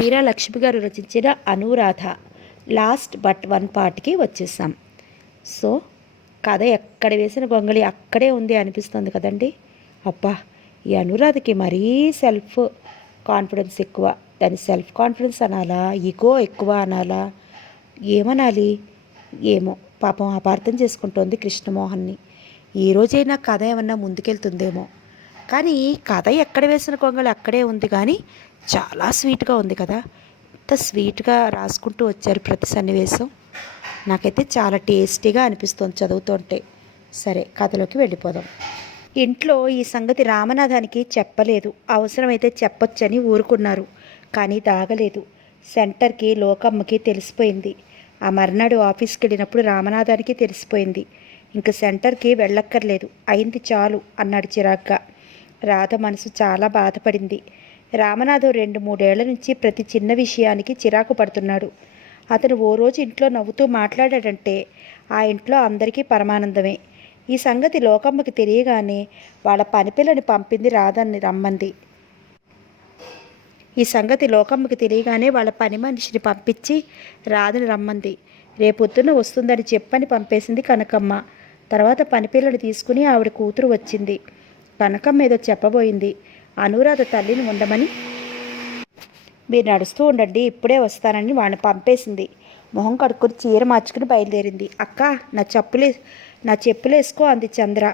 వీరాలక్ష్మి గారు రచించిన Anuradha last but one పార్ట్కి వచ్చేసాం. సో కథ ఎక్కడ వేసిన గొంగళి అక్కడే ఉంది అనిపిస్తుంది కదండి. అబ్బా, ఈ అనురాధకి మరీ సెల్ఫ్ కాన్ఫిడెన్స్ ఎక్కువ. దాని సెల్ఫ్ కాన్ఫిడెన్స్ అనాలా, ఈగో ఎక్కువ అనాలా, ఏమనాలి ఏమో. పాపం అపార్థం చేసుకుంటోంది కృష్ణమోహన్ని. ఈరోజైనా కథ ఏమన్నా ముందుకెళ్తుందేమో. కానీ కథ ఎక్కడ వేసిన గొంగళి అక్కడే ఉంది, కానీ చాలా స్వీట్గా ఉంది కదా. ఇంత స్వీట్గా రాసుకుంటూ వచ్చారు ప్రతి సన్నివేశం. నాకైతే చాలా టేస్టీగా అనిపిస్తుంది చదువుతుంటే. సరే, కథలోకి వెళ్ళిపోదాం. ఇంట్లో ఈ సంగతి రామనాథానికి చెప్పలేదు. అవసరమైతే చెప్పొచ్చని ఊరుకున్నారు. కానీ దాగలేదు. సెంటర్కి లోకమ్మకి తెలిసిపోయింది. ఆ మర్నాడు ఆఫీస్కి వెళ్ళినప్పుడు రామనాథానికి తెలిసిపోయింది. ఇంక సెంటర్కి వెళ్ళక్కర్లేదు, అయింది చాలు అన్నాడు చిరాగ్గా. రాధ మనసు చాలా బాధపడింది. రామనాథం 2-3 ఏళ్ల నుంచి ప్రతి చిన్న విషయానికి చిరాకు పడుతున్నాడు. అతను ఓ రోజు ఇంట్లో నవ్వుతూ మాట్లాడాడంటే ఆ ఇంట్లో అందరికీ పరమానందమే. ఈ సంగతి లోకమ్మకి తెలియగానే వాళ్ళ పనిపిల్లని పంపింది రాధని రమ్మంది. వాళ్ళ పని మనిషిని పంపించి రాధని రమ్మంది. రేపొద్దున వస్తుందని చెప్పని పంపేసింది కనకమ్మ. తర్వాత పనిపిల్లని తీసుకుని ఆవిడ కూతురు వచ్చింది. కనకమ్మ ఏదో చెప్పబోయింది. అనురాధ తల్లిని ఉండమని, మీరు నడుస్తూ ఉండండి ఇప్పుడే వస్తానని వాడిని పంపేసింది. మొహం కడుక్కుని చీర మార్చుకుని బయలుదేరింది. అక్క, నా చెప్పులు వేసుకో అంది చంద్ర.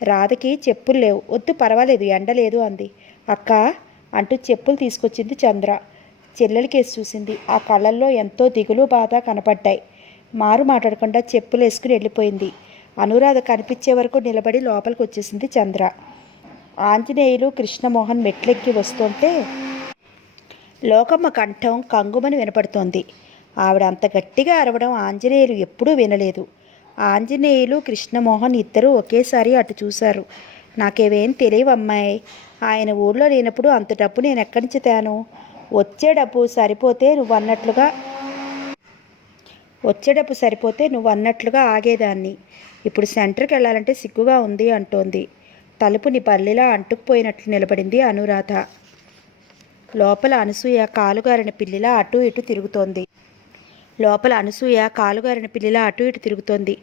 రాధకి చెప్పులు లేవు. వద్దు పర్వాలేదు, ఎండలేదు అంది. అక్క అంటూ చెప్పులు తీసుకొచ్చింది చంద్ర. చెల్లెలికేసి చూసింది. ఆ కళ్ళల్లో ఎంతో దిగులు బాధ కనపడ్డాయి. మారు మాట్లాడకుండా చెప్పులు వేసుకుని వెళ్ళిపోయింది. అనురాధ కనిపించే వరకు నిలబడి లోపలికి వచ్చేసింది చంద్ర. ఆంజనేయులు కృష్ణమోహన్ మెట్లెక్కి వస్తుంటే లోకమ్మ కంఠం కంగుమని వినపడుతోంది. ఆవిడ అంత గట్టిగా అరవడం ఆంజనేయులు ఎప్పుడూ వినలేదు. ఆంజనేయులు కృష్ణమోహన్ ఇద్దరూ ఒకేసారి అటు చూశారు. నాకేవేం తెలియవమ్మాయి. ఆయన ఊళ్ళో లేనప్పుడు అంత డబ్బు నేను ఎక్కడి నుంచి తేను? వచ్చే డబ్బు సరిపోతే నువ్వు అన్నట్లుగా ఆగేదాన్ని. ఇప్పుడు సెంటర్కి వెళ్ళాలంటే సిగ్గుగా ఉంది అంటోంది. తలుపుని బల్లిలా అంటుకుపోయినట్లు నిలబడింది అనురాధ. లోపల అనసూయ కాలుగారిన పిల్లిలా అటు ఇటు తిరుగుతోంది.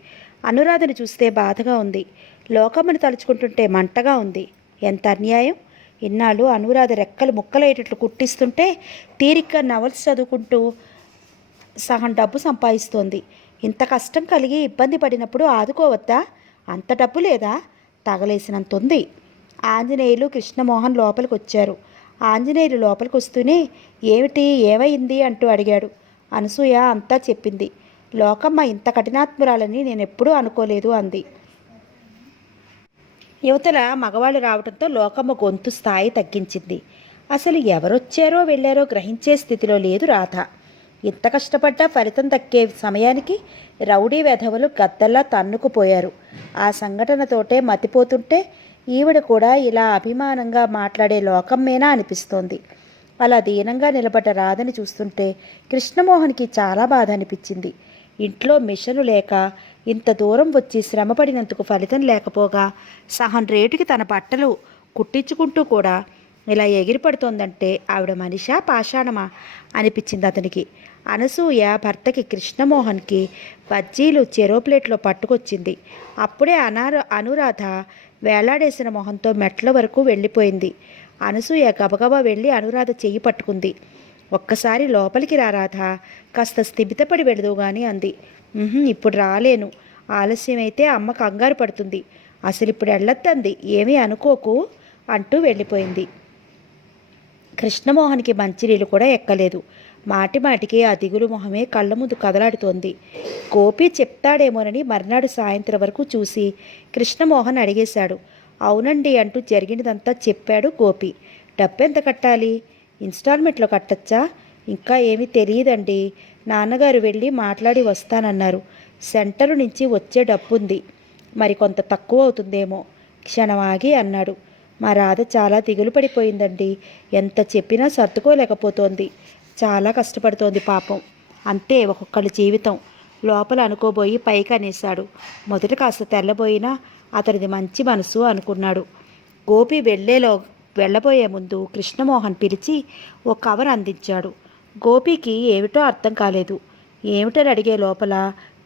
అనురాధను చూస్తే బాధగా ఉంది. లోకమ్మను తలుచుకుంటుంటే మంటగా ఉంది. ఎంత అన్యాయం! ఇన్నాళ్ళు అనురాధ రెక్కలు ముక్కలయ్యేటట్లు కుట్టిస్తుంటే తీరిగ్గా నవల్స్ చదువుకుంటూ సగం డబ్బు సంపాదిస్తోంది. ఇంత కష్టం కలిగి ఇబ్బంది పడినప్పుడు ఆదుకోవద్దా? అంత డబ్బు లేదా? తగలేసినంత ఉంది. ఆంజనేయులు కృష్ణమోహన్ లోపలికి వచ్చారు. ఆంజనేయులు లోపలికి వస్తూనే ఏమైంది అంటూ అడిగాడు. అనసూయ అంతా చెప్పింది. లోకమ్మ ఇంత కఠినాత్మురాలని నేనెప్పుడూ అనుకోలేదు అంది. యువతల మగవాళ్ళు రావడంతో లోకమ్మ గొంతు స్థాయి తగ్గించింది. అసలు ఎవరొచ్చారో వెళ్ళారో గ్రహించే స్థితిలో లేదు రాధ. ఇంత కష్టపడ్డా ఫలితం దక్కే సమయానికి రౌడీ వెధవలు గద్దల్లా తన్నుకుపోయారు. ఆ సంఘటనతోటే మతిపోతుంటే ఈవిడ కూడా ఇలా అభిమానంగా మాట్లాడే లోకమ్మేనా అనిపిస్తోంది. అలా దీనంగా నిలబడ్డ రాధని చూస్తుంటే కృష్ణమోహన్కి చాలా బాధ అనిపించింది. ఇంట్లో మిషను లేక ఇంత దూరం వచ్చి శ్రమపడినందుకు ఫలితం లేకపోగా సహం రేటుకి తన బట్టలు కుట్టించుకుంటూ కూడా ఇలా ఎగిరిపడుతోందంటే ఆవిడ మనిషా పాషాణమా అనిపించింది అతనికి. అనసూయ భర్తకి కృష్ణమోహన్కి బజ్జీలు చెరో ప్లేట్లో పట్టుకొచ్చింది. అప్పుడే అనురాధ వేలాడేసిన మొహంతో మెట్ల వరకు వెళ్ళిపోయింది. అనసూయ గబగబా వెళ్ళి అనురాధ చెయ్యి పట్టుకుంది. ఒక్కసారి లోపలికి రా రాధ, కాస్త స్థిమితపడి వెళదు గాని అంది. ఇప్పుడు రాలేను, ఆలస్యమైతే అమ్మ కంగారు పడుతుంది. అసలు ఇప్పుడు వెళ్ళొద్దంది, ఏమీ అనుకోకు అంటూ వెళ్ళిపోయింది. కృష్ణమోహన్కి మంచినీళ్ళు కూడా ఎక్కలేదు. మాటిమాటికి ఆ దిగులు మొహమే కళ్ళ ముందు కదలాడుతోంది. గోపి చెప్తాడేమోనని మర్నాడు సాయంత్రం వరకు చూసి కృష్ణమోహన్ అడిగేశాడు. అవునండి అంటూ జరిగినదంతా చెప్పాడు గోపి. డబ్బెంత కట్టాలి? ఇన్స్టాల్మెంట్లో కట్టచ్చా? ఇంకా ఏమీ తెలియదండి. నాన్నగారు వెళ్ళి మాట్లాడి వస్తానన్నారు. సెంటరు నుంచి వచ్చే డబ్బుంది, మరి కొంత తక్కువ అవుతుందేమో. క్షణం ఆగి అన్నాడు. మా రాధ చాలా దిగులు పడిపోయిందండి. ఎంత చెప్పినా సర్దుకోలేకపోతోంది. చాలా కష్టపడుతోంది పాపం. అంతే ఒక్కొక్కళ్ళ జీవితం. లోపల అనుకోబోయి పైకి అనేశాడు. మొదట కాస్త తెల్లబోయినా అతనిది మంచి మనసు అనుకున్నాడు. గోపి వెళ్ళబోయే ముందు కృష్ణమోహన్ పిలిచి ఓ కవర్ అందించాడు. గోపికి ఏమిటో అర్థం కాలేదు. ఏమిటని అడిగే లోపల,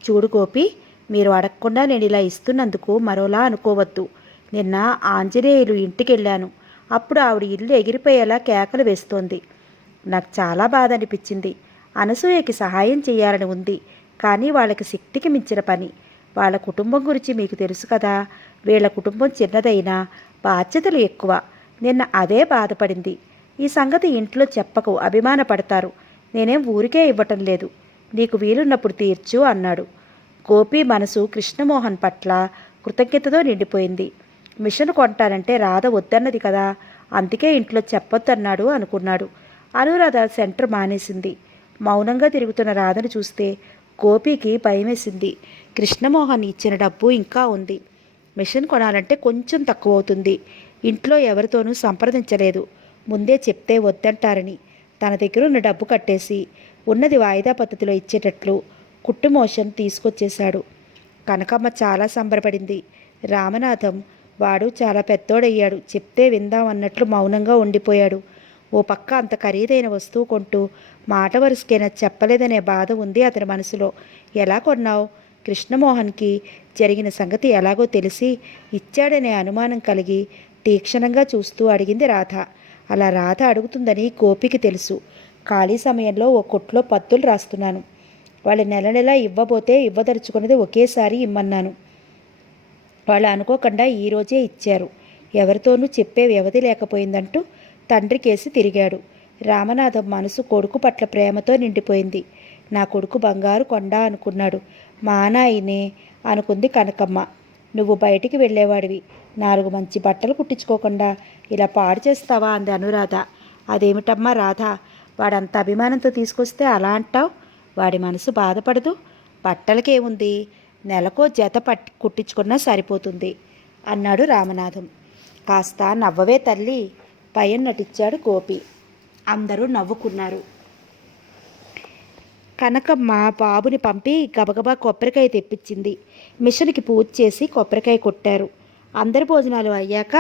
చూడు గోపి, మీరు అడగకుండా నేను ఇలా ఇస్తున్నందుకు మరోలా అనుకోవద్దు. నిన్న ఆంజనేయులు ఇంటికెళ్ళాను. అప్పుడు ఆవిడ ఇల్లు ఎగిరిపోయేలా కేకలు వేస్తోంది. నాకు చాలా బాధ అనిపించింది. అనసూయకి సహాయం చేయాలని ఉంది, కానీ వాళ్ళకి శక్తికి మించిన పని. వాళ్ళ కుటుంబం గురించి మీకు తెలుసు కదా. వీళ్ళ కుటుంబం చిన్నదైనా బాధ్యతలు ఎక్కువ. నిన్న అదే బాధపడింది. ఈ సంగతి ఇంట్లో చెప్పకు, అభిమానపడతారు. నేనేం ఊరికే ఇవ్వటం లేదు. నీకు వీలున్నప్పుడు తీర్చు అన్నాడు. గోపి మనసు కృష్ణమోహన్ పట్ల కృతజ్ఞతతో నిండిపోయింది. మిషన్ కొంటానంటే రాధ వద్దన్నది కదా, అందుకే ఇంట్లో చెప్పొద్దన్నాడు అనుకున్నాడు. అనురాధ సెంటర్ మానేసింది. మౌనంగా తిరుగుతున్న రాధను చూస్తే గోపికి భయమేసింది. కృష్ణమోహన్ ఇచ్చిన డబ్బు ఇంకా ఉంది. మిషన్ కొనాలంటే కొంచెం తక్కువ అవుతుంది. ఇంట్లో ఎవరితోనూ సంప్రదించలేదు. ముందే చెప్తే వద్దంటారని తన దగ్గర ఉన్న డబ్బు కట్టేసి ఉన్నది వాయిదా పద్ధతిలో ఇచ్చేటట్లు కుట్టు మోషన్ తీసుకొచ్చేశాడు. కనకమ్మ చాలా సంబరపడింది. రామనాథం వాడు చాలా పెద్దోడయ్యాడు, చెప్తే విందాం అన్నట్లు మౌనంగా ఉండిపోయాడు. ఓ పక్క అంత ఖరీదైన వస్తువు కొంటూ మాట వరుసకైనా చెప్పలేదనే బాధ ఉంది అతని మనసులో. ఎలా కొన్నావు? కృష్ణమోహన్కి జరిగిన సంగతి ఎలాగో తెలిసి ఇచ్చాడనే అనుమానం కలిగి తీక్షణంగా చూస్తూ అడిగింది రాధ. అలా రాధ అడుగుతుందని గోపికి తెలుసు. ఖాళీ సమయంలో ఓ కొట్లో పత్తులు రాస్తున్నాను. వాళ్ళు నెల నెల ఇవ్వబోతే ఇవ్వదలుచుకున్నది ఒకేసారి ఇమ్మన్నాను. వాళ్ళు అనుకోకుండా ఈరోజే ఇచ్చారు. ఎవరితోనూ చెప్పే వ్యవధి లేకపోయిందంటూ తండ్రి కేసి తిరిగాడు. రామనాథం మనసు కొడుకు పట్ల ప్రేమతో నిండిపోయింది. నా కొడుకు బంగారు కొండ అనుకున్నాడు. మా నాయనే అనుకుంది కనకమ్మ. నువ్వు బయటికి వెళ్ళేవాడివి, 4 మంచి బట్టలు కుట్టించుకోకుండా ఇలా పాడు చేస్తావా అంది అనురాధ. అదేమిటమ్మా రాధ, వాడంత అభిమానంతో తీసుకొస్తే అలా అంటావు? వాడి మనసు బాధపడదు. బట్టలకేముంది, నెలకో జత కుట్టించుకున్నా సరిపోతుంది అన్నాడు రామనాథం. కాస్త నవ్వవే తల్లి, భయం నటించాడు గోపి. అందరూ నవ్వుకున్నారు. కనకమ్మ బాబుని పంపి గబగబా కొబ్బరికాయ తెప్పించింది. మిషన్కి పూజ చేసి కొబ్బరికాయ కొట్టారు. అందరి భోజనాలు అయ్యాక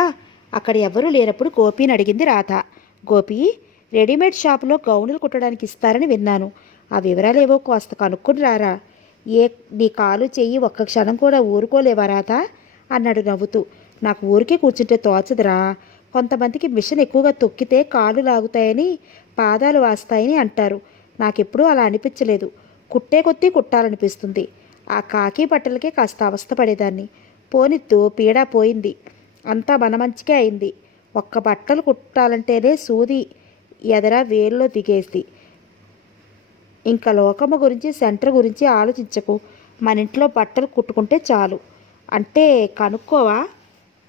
అక్కడ ఎవరూ లేనప్పుడు గోపిని అడిగింది రాధ. గోపి, రెడీమేడ్ షాపులో గౌనులు కుట్టడానికి ఇస్తారని విన్నాను. ఆ వివరాలేవో కాస్త కనుక్కుని రారా. నీ కాలు చెయ్యి ఒక్క క్షణం కూడా ఊరుకోలేవా రాధ అన్నాడు నవ్వుతూ. నాకు ఊరికే కూర్చుంటే తోచదురా. కొంతమందికి మిషన్ ఎక్కువగా తొక్కితే కాళ్ళు లాగుతాయని, పాదాలు వాస్తాయని అంటారు. నాకెప్పుడూ అలా అనిపించలేదు. కుట్టే కొద్దీ కుట్టాలనిపిస్తుంది. ఆ కాకి బట్టలకే కాస్త అవస్థపడేదాన్ని. పోనిత్తు, పీడా పోయింది. అంతా మన మంచికే అయింది. ఒక్క బట్టలు కుట్టాలంటేనే సూది ఎదరా వేల్లో దిగేసి. ఇంకా లోకమ్మ గురించి, సెంటర్ గురించి ఆలోచించకు. మన ఇంట్లో బట్టలు కుట్టుకుంటే చాలు. అంటే కనుక్కోవా?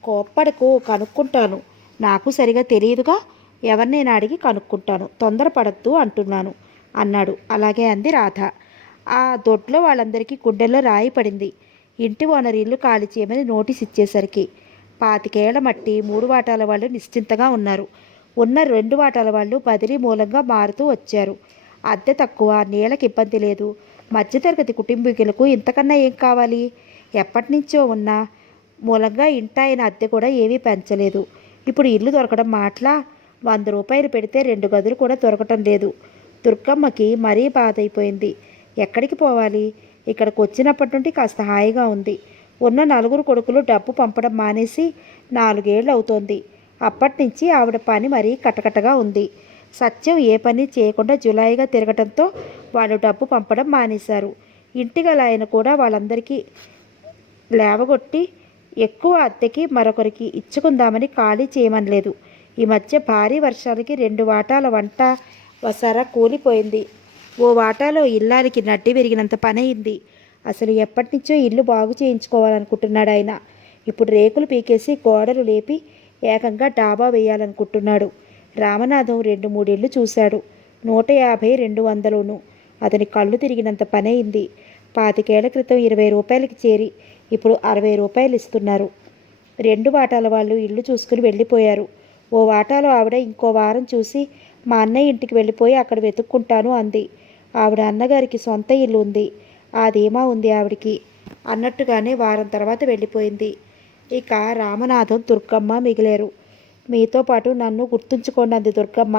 కోప్పడకు, కనుక్కుంటాను. నాకు సరిగా తెలియదుగా. ఎవరినైనా అడిగి కనుక్కుంటాను, తొందరపడద్దు అంటున్నాను అన్నాడు. అలాగే అంది రాధ. ఆ దొడ్లో వాళ్ళందరికీ గుండెల్లో రాయి పడింది. ఇంటి ఓనర్ ఇల్లు ఖాళీ చేయమని నోటీస్ ఇచ్చేసరికి 25 ఏళ్ల మట్టి 3 వాటాల వాళ్ళు నిశ్చింతగా ఉన్నారు. ఉన్న 2 వాటాల వాళ్ళు బదిలీ మూలంగా మారుతూ వచ్చారు. అద్దె తక్కువ, నీళ్ళకి ఇబ్బంది లేదు. మధ్యతరగతి కుటుంబీకులకు ఇంతకన్నా ఏం కావాలి? ఎప్పటి నుంచో ఉన్న మూలంగా ఇంటాయన అద్దె కూడా ఏమీ పెంచలేదు. ఇప్పుడు ఇల్లు దొరకడం మాటలా? 100 రూపాయలు పెడితే 2 గదులు కూడా దొరకటం లేదు. దుర్గమ్మకి మరీ బాధ అయిపోయింది. ఎక్కడికి పోవాలి? ఇక్కడికి వచ్చినప్పటి నుండి కాస్త హాయిగా ఉంది. ఉన్న 4 కొడుకులు డబ్బు పంపడం మానేసి 4 ఏళ్ళు అవుతోంది. అప్పటి నుంచి ఆవిడ పని మరీ కటకటగా ఉంది. సత్యం ఏ పని చేయకుండా జులాయిగా తిరగటంతో వాళ్ళు డబ్బు పంపడం మానేశారు. ఇంటిగల ఆయన కూడా వాళ్ళందరికీ లేవగొట్టి ఎక్కువ అద్దెకి మరొకరికి ఇచ్చుకుందామని ఖాళీ చేయమనలేదు. ఈ మధ్య భారీ వర్షాలకి 2 వాటాల వంట వసారా కూలిపోయింది. ఓ వాటాలో ఇల్లానికి నడ్డి విరిగినంత పని అయింది. అసలు ఎప్పటి నుంచో ఇల్లు బాగు చేయించుకోవాలనుకుంటున్నాడు ఆయన. ఇప్పుడు రేకులు పీకేసి గోడలు లేపి ఏకంగా డాబా వేయాలనుకుంటున్నాడు. రామనాథం 2-3 ఇళ్ళు చూశాడు. 150, 200లోను. అతని కళ్ళు తిరిగినంత పని అయింది. 25 ఏళ్ల క్రితం 20 రూపాయలకి చేరి ఇప్పుడు 60 రూపాయలు ఇస్తున్నారు. 2 వాటాల వాళ్ళు ఇల్లు చూసుకుని వెళ్ళిపోయారు. ఓ వాటాలో ఆవిడ ఇంకో వారం చూసి మా అన్నయ్య ఇంటికి వెళ్ళిపోయి అక్కడ వెతుక్కుంటాను అంది. ఆవిడ అన్నగారికి సొంత ఇల్లు ఉంది. ఆ ధీమా ఉంది ఆవిడికి. అన్నట్టుగానే వారం తర్వాత వెళ్ళిపోయింది. ఇక రామనాథం, దుర్గమ్మ మిగిలారు. మీతో పాటు నన్ను గుర్తుంచుకోండి అంది దుర్గమ్మ.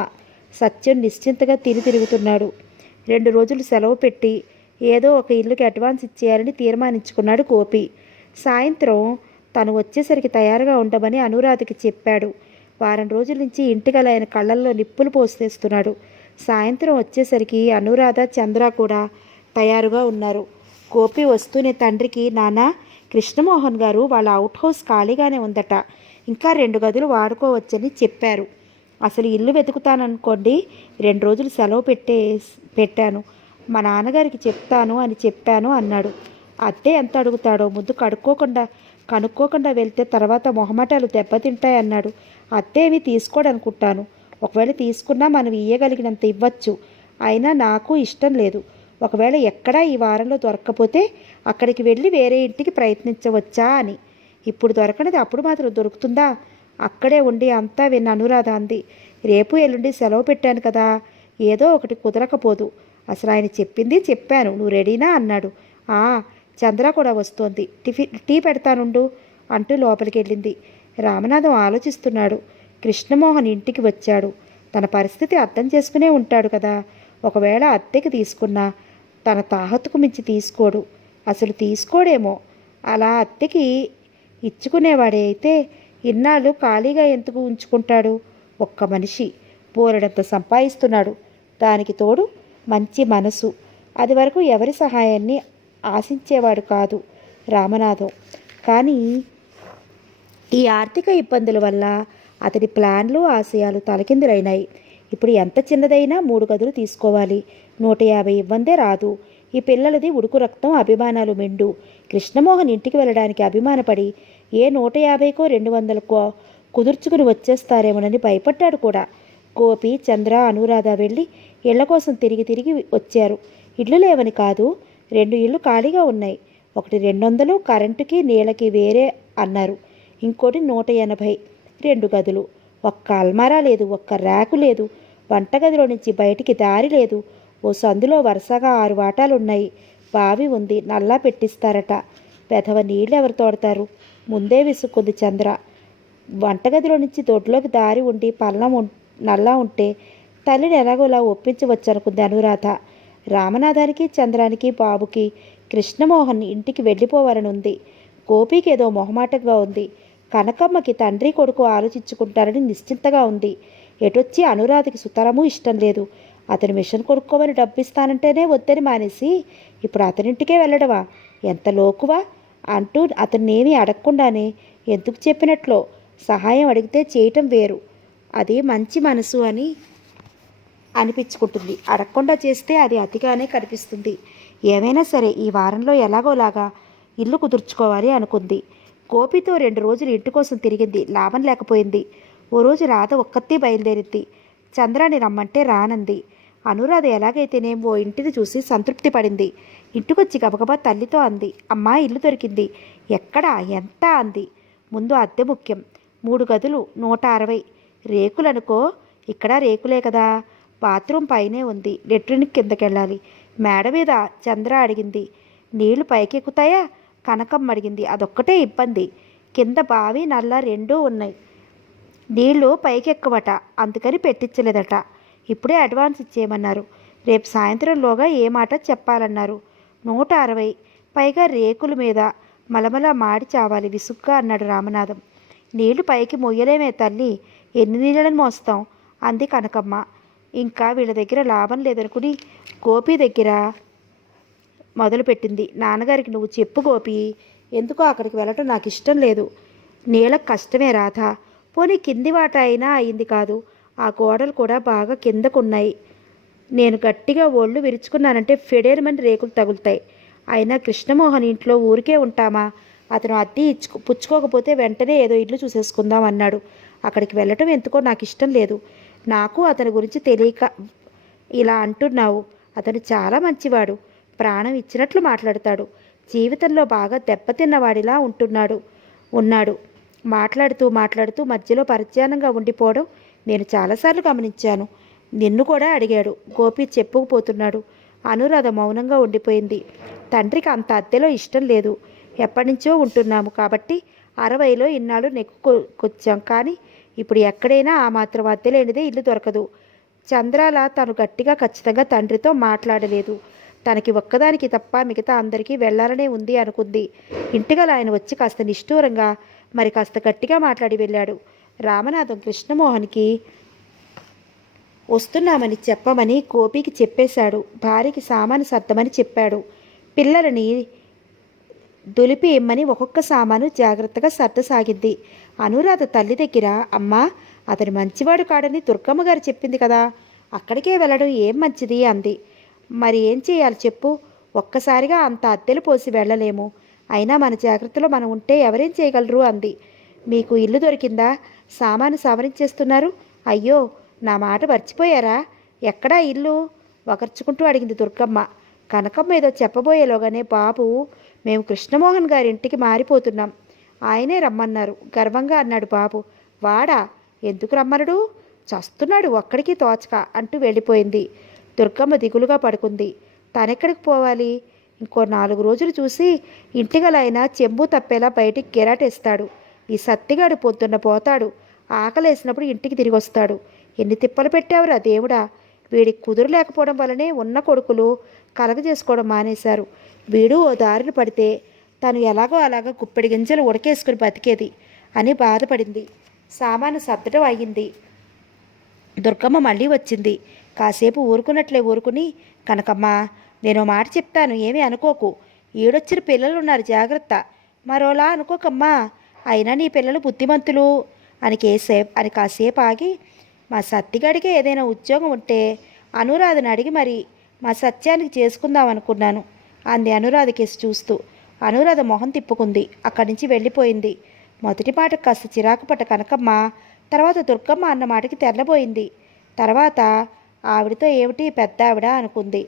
సత్యం నిశ్చింతగా తిరుగుతున్నాడు. 2 రోజులు సెలవు పెట్టి ఏదో ఒక ఇల్లుకి అడ్వాన్స్ ఇచ్చేయాలని తీర్మానించుకున్నాడు గోపి. సాయంత్రం తను వచ్చేసరికి తయారుగా ఉండమని అనురాధకి చెప్పాడు. వారం రోజుల నుంచి ఇంటికల ఆయన కళ్ళల్లో నిప్పులు పోసేస్తున్నాడు. సాయంత్రం వచ్చేసరికి అనురాధ, చంద్ర కూడా తయారుగా ఉన్నారు. గోపి వస్తూనే తండ్రికి, నాన్న, కృష్ణమోహన్ గారు వాళ్ళ అవుట్ హౌస్ ఖాళీగానే ఉందట, ఇంకా 2 గదులు వాడుకోవచ్చని చెప్పారు. అసలు ఇల్లు వెతుకుతాననుకోండి, 2 రోజులు సెలవు పెట్టాను. మా నాన్నగారికి చెప్తాను అని చెప్పాను అన్నాడు. అత్తే ఎంత అడుగుతాడో, ముందు కనుక్కోకుండా వెళ్తే తర్వాత మొహమాటాలు దెబ్బతింటాయన్నాడు. అత్తే ఏమీ తీసుకోడనుకుంటాను. ఒకవేళ తీసుకున్నా మనం ఇయ్యగలిగినంత ఇవ్వచ్చు. అయినా నాకు ఇష్టం లేదు. ఒకవేళ ఎక్కడా ఈ వారంలో దొరక్కపోతే అక్కడికి వెళ్ళి వేరే ఇంటికి ప్రయత్నించవచ్చా అని. ఇప్పుడు దొరకనిది అప్పుడు మాత్రం దొరుకుతుందా? అక్కడే ఉండి అంతా విన్న అనురాధ అంది, రేపు ఎల్లుండి సెలవు పెట్టాను కదా, ఏదో ఒకటి కుదరకపోదు. అసలు ఆయన చెప్పింది చెప్పాను, నువ్వు రెడీనా అన్నాడు. చంద్ర కూడా వస్తోంది, టీ పెడతానుండు అంటూ లోపలికి వెళ్ళింది. రామనాథం ఆలోచిస్తున్నాడు. కృష్ణమోహన్ ఇంటికి వచ్చాడు. తన పరిస్థితి అర్థం చేసుకునే ఉంటాడు కదా. ఒకవేళ అత్తెకి తీసుకున్నా తన తాహతుకు మించి తీసుకోడు. అసలు తీసుకోడేమో. అలా అత్తెకి ఇచ్చుకునేవాడే అయితే ఇన్నాళ్ళు ఖాళీగా ఎందుకు ఉంచుకుంటాడు? ఒక్క మనిషి బోలెడంత సంపాదిస్తున్నాడు. దానికి తోడు మంచి మనసు. అది వరకు ఎవరి సహాయాన్ని ఆశించేవాడు కాదు రామనాథం. కానీ ఈ ఆర్థిక ఇబ్బందుల వల్ల అతడి ప్లాన్లు, ఆశయాలు తలకిందులైనాయి. ఇప్పుడు ఎంత చిన్నదైనా 3 గదులు తీసుకోవాలి. 150 ఇవ్వందే రాదు. ఈ పిల్లలది ఉడుకు రక్తం, అభిమానాలు మెండు. కృష్ణమోహన్ ఇంటికి వెళ్ళడానికి అభిమానపడి ఏ 150కో 200కో కుదుర్చుకుని వచ్చేస్తారేమోనని భయపడ్డాడు కూడా. గోపి, చంద్ర, అనురాధ వెళ్ళి ఇళ్ల కోసం తిరిగి వచ్చారు. ఇళ్ళు లేవని కాదు, 2 ఇళ్ళు ఖాళీగా ఉన్నాయి. ఒకటి 200, కరెంటుకి నీళ్ళకి వేరే అన్నారు. ఇంకోటి 180, 2 గదులు. ఒక్క అల్మారా లేదు, ఒక్క ర్యాకు లేదు. వంటగదిలో నుంచి బయటికి దారి లేదు. ఓ సందులో వరుసగా 6 వాటాలున్నాయి. బావి ఉంది, నల్లా పెట్టిస్తారట. పెదవ నీళ్ళు ఎవరు తోడతారు? ముందే విసుక్కుంది చంద్ర. వంటగదిలో నుంచి దొడ్లోకి దారి ఉండి నల్లా ఉంటే తల్లిని ఎలాగోలా ఒప్పించవచ్చు అనుకుంది అనురాధ. రామనాథానికి, చంద్రానికి, బాబుకి కృష్ణమోహన్ ఇంటికి వెళ్ళిపోవాలని ఉంది. గోపికి ఏదో మొహమాటంగా ఉంది. కనకమ్మకి తండ్రి కొడుకు ఆలోచించుకుంటారని నిశ్చింతగా ఉంది. ఎటొచ్చి అనురాధకి సుతరము ఇష్టం లేదు. అతను మిషన్ కొనుక్కోమని డబ్బిస్తానంటేనే వద్దని మానేసి ఇప్పుడు అతనింటికే వెళ్ళడమా? ఎంత లోకువా అంటూ అతన్నేమీ అడగకుండానే ఎందుకు చెప్పినట్లో సహాయం అడిగితే చేయటం వేరు. అది మంచి మనసు అని అనిపించుకుంటుంది. అడగకుండా చేస్తే అది అతిగానే కనిపిస్తుంది. ఏమైనా సరే ఈ వారంలో ఎలాగోలాగా ఇల్లు కుదుర్చుకోవాలి అనుకుంది. గోపితో 2 రోజులు ఇంటి కోసం తిరిగింది. లాభం లేకపోయింది. ఓ రోజు రాధ ఒక్కతే బయలుదేరింది. చంద్రాని రమ్మంటే రానంది. అనురాధ ఎలాగైతేనేం ఓ ఇంటిని చూసి సంతృప్తి పడింది. ఇంటికొచ్చి గబగబా తల్లితో అంది, అమ్మా, ఇల్లు దొరికింది. ఎక్కడా, ఎంత అంది. ముందు అద్దె ముఖ్యం. 3 గదులు, 160. రేకులనుకో. ఇక్కడ రేకులే కదా. బాత్రూమ్ పైనే ఉంది, లెట్రిన్ కిందకెళ్ళాలి. మేడ మీద చంద్ర అడిగింది. నీళ్లు పైకెక్కుతాయా? కనకమ్మ అడిగింది. అదొక్కటే ఇబ్బంది. కింద బావి, నల్ల 2 ఉన్నాయి. నీళ్లు పైకెక్కవట, అందుకని పెట్టించలేదట. ఇప్పుడే అడ్వాన్స్ ఇచ్చేయమన్నారు. రేపు సాయంత్రంలోగా ఏ మాట చెప్పాలన్నారు. 160, పైగా రేకుల మీద మలమల మాడి చావాలి విసుగ్గా అన్నాడు రామనాథం. నీళ్లు పైకి మొయ్యలేమే తల్లి, ఎన్ని నీళ్ళని మోస్తాం అంది కనకమ్మ. ఇంకా వీళ్ళ దగ్గర లాభం లేదనుకుని గోపి దగ్గర మొదలుపెట్టింది. నాన్నగారికి నువ్వు చెప్పు గోపి, ఎందుకో అక్కడికి వెళ్ళటం నాకు ఇష్టం లేదు. నీళ్ళకు కష్టమే రాధా. పోనీ కింది వాట అయినా అయింది కాదు. ఆ గోడలు కూడా బాగా కిందకున్నాయి. నేను గట్టిగా ఒళ్ళు విరుచుకున్నానంటే ఫెడేరమని రేకులు తగులుతాయి. అయినా కృష్ణమోహన్ ఇంట్లో ఊరికే ఉంటామా? అతను అద్దె పుచ్చుకోకపోతే వెంటనే ఏదో ఇల్లు చూసేసుకుందాం అన్నాడు. అక్కడికి వెళ్ళటం ఎందుకో నాకు ఇష్టం లేదు. నాకు అతని గురించి తెలియక ఇలా అంటున్నావు. అతను చాలా మంచివాడు. ప్రాణం ఇచ్చినట్లు మాట్లాడతాడు. జీవితంలో బాగా దెబ్బతిన్నవాడిలా ఉన్నాడు. మాట్లాడుతూ మధ్యలో పరిచయానంగా ఉండిపోవడం నేను చాలాసార్లు గమనించాను. నిన్ను కూడా అడిగాడు. గోపి చెప్పుకుపోతున్నాడు. అనురాధ మౌనంగా ఉండిపోయింది. తండ్రికి అంత అద్దెలో ఇష్టం లేదు. ఎప్పటినుంచో ఉంటున్నాము కాబట్టి 60లో ఇన్నాళ్ళు నెక్కుకొచ్చాం. కానీ ఇప్పుడు ఎక్కడైనా ఆ మాత్రం అద్దె లేనిదే ఇల్లు దొరకదు. చంద్రాల తను గట్టిగా ఖచ్చితంగా తండ్రితో మాట్లాడలేదు. తనకి ఒక్కదానికి తప్ప మిగతా అందరికీ వెళ్ళాలనే ఉంది అనుకుంది. ఇంటిగల ఆయన వచ్చి కాస్త నిష్ఠూరంగా మరి కాస్త గట్టిగా మాట్లాడి వెళ్ళాడు. రామనాథం కృష్ణమోహన్కి వస్తున్నామని చెప్పమని గోపికి చెప్పేశాడు. భార్యకి సామాను సర్దమని చెప్పాడు. పిల్లలని దులిపి ఇమ్మని ఒక్కొక్క సామాను జాగ్రత్తగా సర్దసాగింది. అనురాధ తల్లి దగ్గర, అమ్మా అతను మంచివాడు కాడని దుర్గమ్మ గారు చెప్పింది కదా, అక్కడికే వెళ్ళడం ఏం మంచిది అంది. మరి ఏం చేయాలి చెప్పు, ఒక్కసారిగా అంత అద్దెలు పోసి వెళ్ళలేము. అయినా మన జాగ్రత్తలో మనం ఉంటే ఎవరేం చేయగలరు అంది. మీకు ఇల్లు దొరికిందా, సామాను సవరించేస్తున్నారు? అయ్యో నా మాట మర్చిపోయారా, ఎక్కడా ఇల్లు వకర్చుకుంటూ అడిగింది దుర్గమ్మ. కనకమ్మ ఏదో చెప్పబోయేలోగానే బాబు, మేము కృష్ణమోహన్ గారి ఇంటికి మారిపోతున్నాం, ఆయనే రమ్మన్నారు గర్వంగా అన్నాడు బాబు. వాడా, ఎందుకు రమ్మనడు, చస్తున్నాడు ఒక్కడికి తోచక అంటూ వెళ్ళిపోయింది. దుర్గమ్మ దిగులుగా పడుకుంది. తనెక్కడికి పోవాలి, ఇంకో 4 రోజులు చూసి ఇంటిగలైనా చెంబు తప్పేలా బయటికి గిరాటేస్తాడు. ఈ సత్తిగాడు పొద్దున్న పోతాడు, ఆకలేసినప్పుడు ఇంటికి తిరిగి వస్తాడు. ఎన్ని తిప్పలు పెట్టావురా దేవుడా, వీడికి కుదురు లేకపోవడం వల్లనే ఉన్న కొడుకులు కలగజేసుకోవడం మానేశారు. వీడు ఓ దారిని పడితే తను ఎలాగో అలాగా గుప్పెడి గింజలు ఉడకేసుకుని బతికేది అని బాధపడింది. సామాను సర్దడం అయ్యింది. దుర్గమ్మ మళ్ళీ వచ్చింది. కాసేపు ఊరుకున్నట్లే ఊరుకుని, కనకమ్మ నేను మాట చెప్తాను, ఏమీ అనుకోకు, ఈడొచ్చిన పిల్లలు ఉన్నారు జాగ్రత్త, మరోలా అనుకోకమ్మా, అయినా నీ పిల్లలు బుద్ధిమంతులు అని కాసేపు ఆగి, మా సత్తిగాడికే ఏదైనా ఉద్యోగం ఉంటే అనురాధని అడిగి మరి మా సత్యానికి చేసుకుందాం అనుకున్నాను అంది అనురాధ కేసు చూస్తూ. అనురాధ మొహం తిప్పుకుంది, అక్కడి నుంచి వెళ్ళిపోయింది. మొదటి మాటకు కాస్త చిరాకు పట్ట కనకమ్మ తర్వాత దుర్గమ్మ అన్న మాటకి తెల్లబోయింది. తర్వాత ఆవిడతో ఏమిటి పెద్ద ఆవిడ అనుకుంది.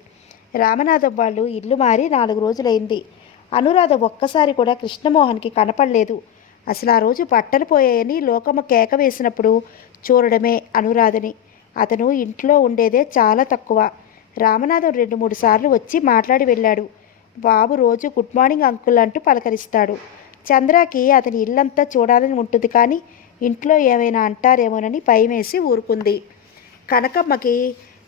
రామనాథం వాళ్ళు ఇల్లు మారి 4 రోజులైంది. అనురాధ ఒక్కసారి కూడా కృష్ణమోహన్కి కనపడలేదు. అసలు ఆ రోజు బట్టలు పోయాయని లోకమ్మ కేక వేసినప్పుడు చూడడమే అనురాధని. అతను ఇంట్లో ఉండేదే చాలా తక్కువ. రామనాథం 2-3 సార్లు వచ్చి మాట్లాడి వెళ్ళాడు. బాబు రోజు గుడ్ మార్నింగ్ అంకుల్ అంటూ పలకరిస్తాడు. చంద్రకి అతని ఇల్లంతా చూడాలని ఉంటుంది, కానీ ఇంట్లో ఏమైనా అంటారేమోనని భయమేసి ఊరుకుంది. కనకమ్మకి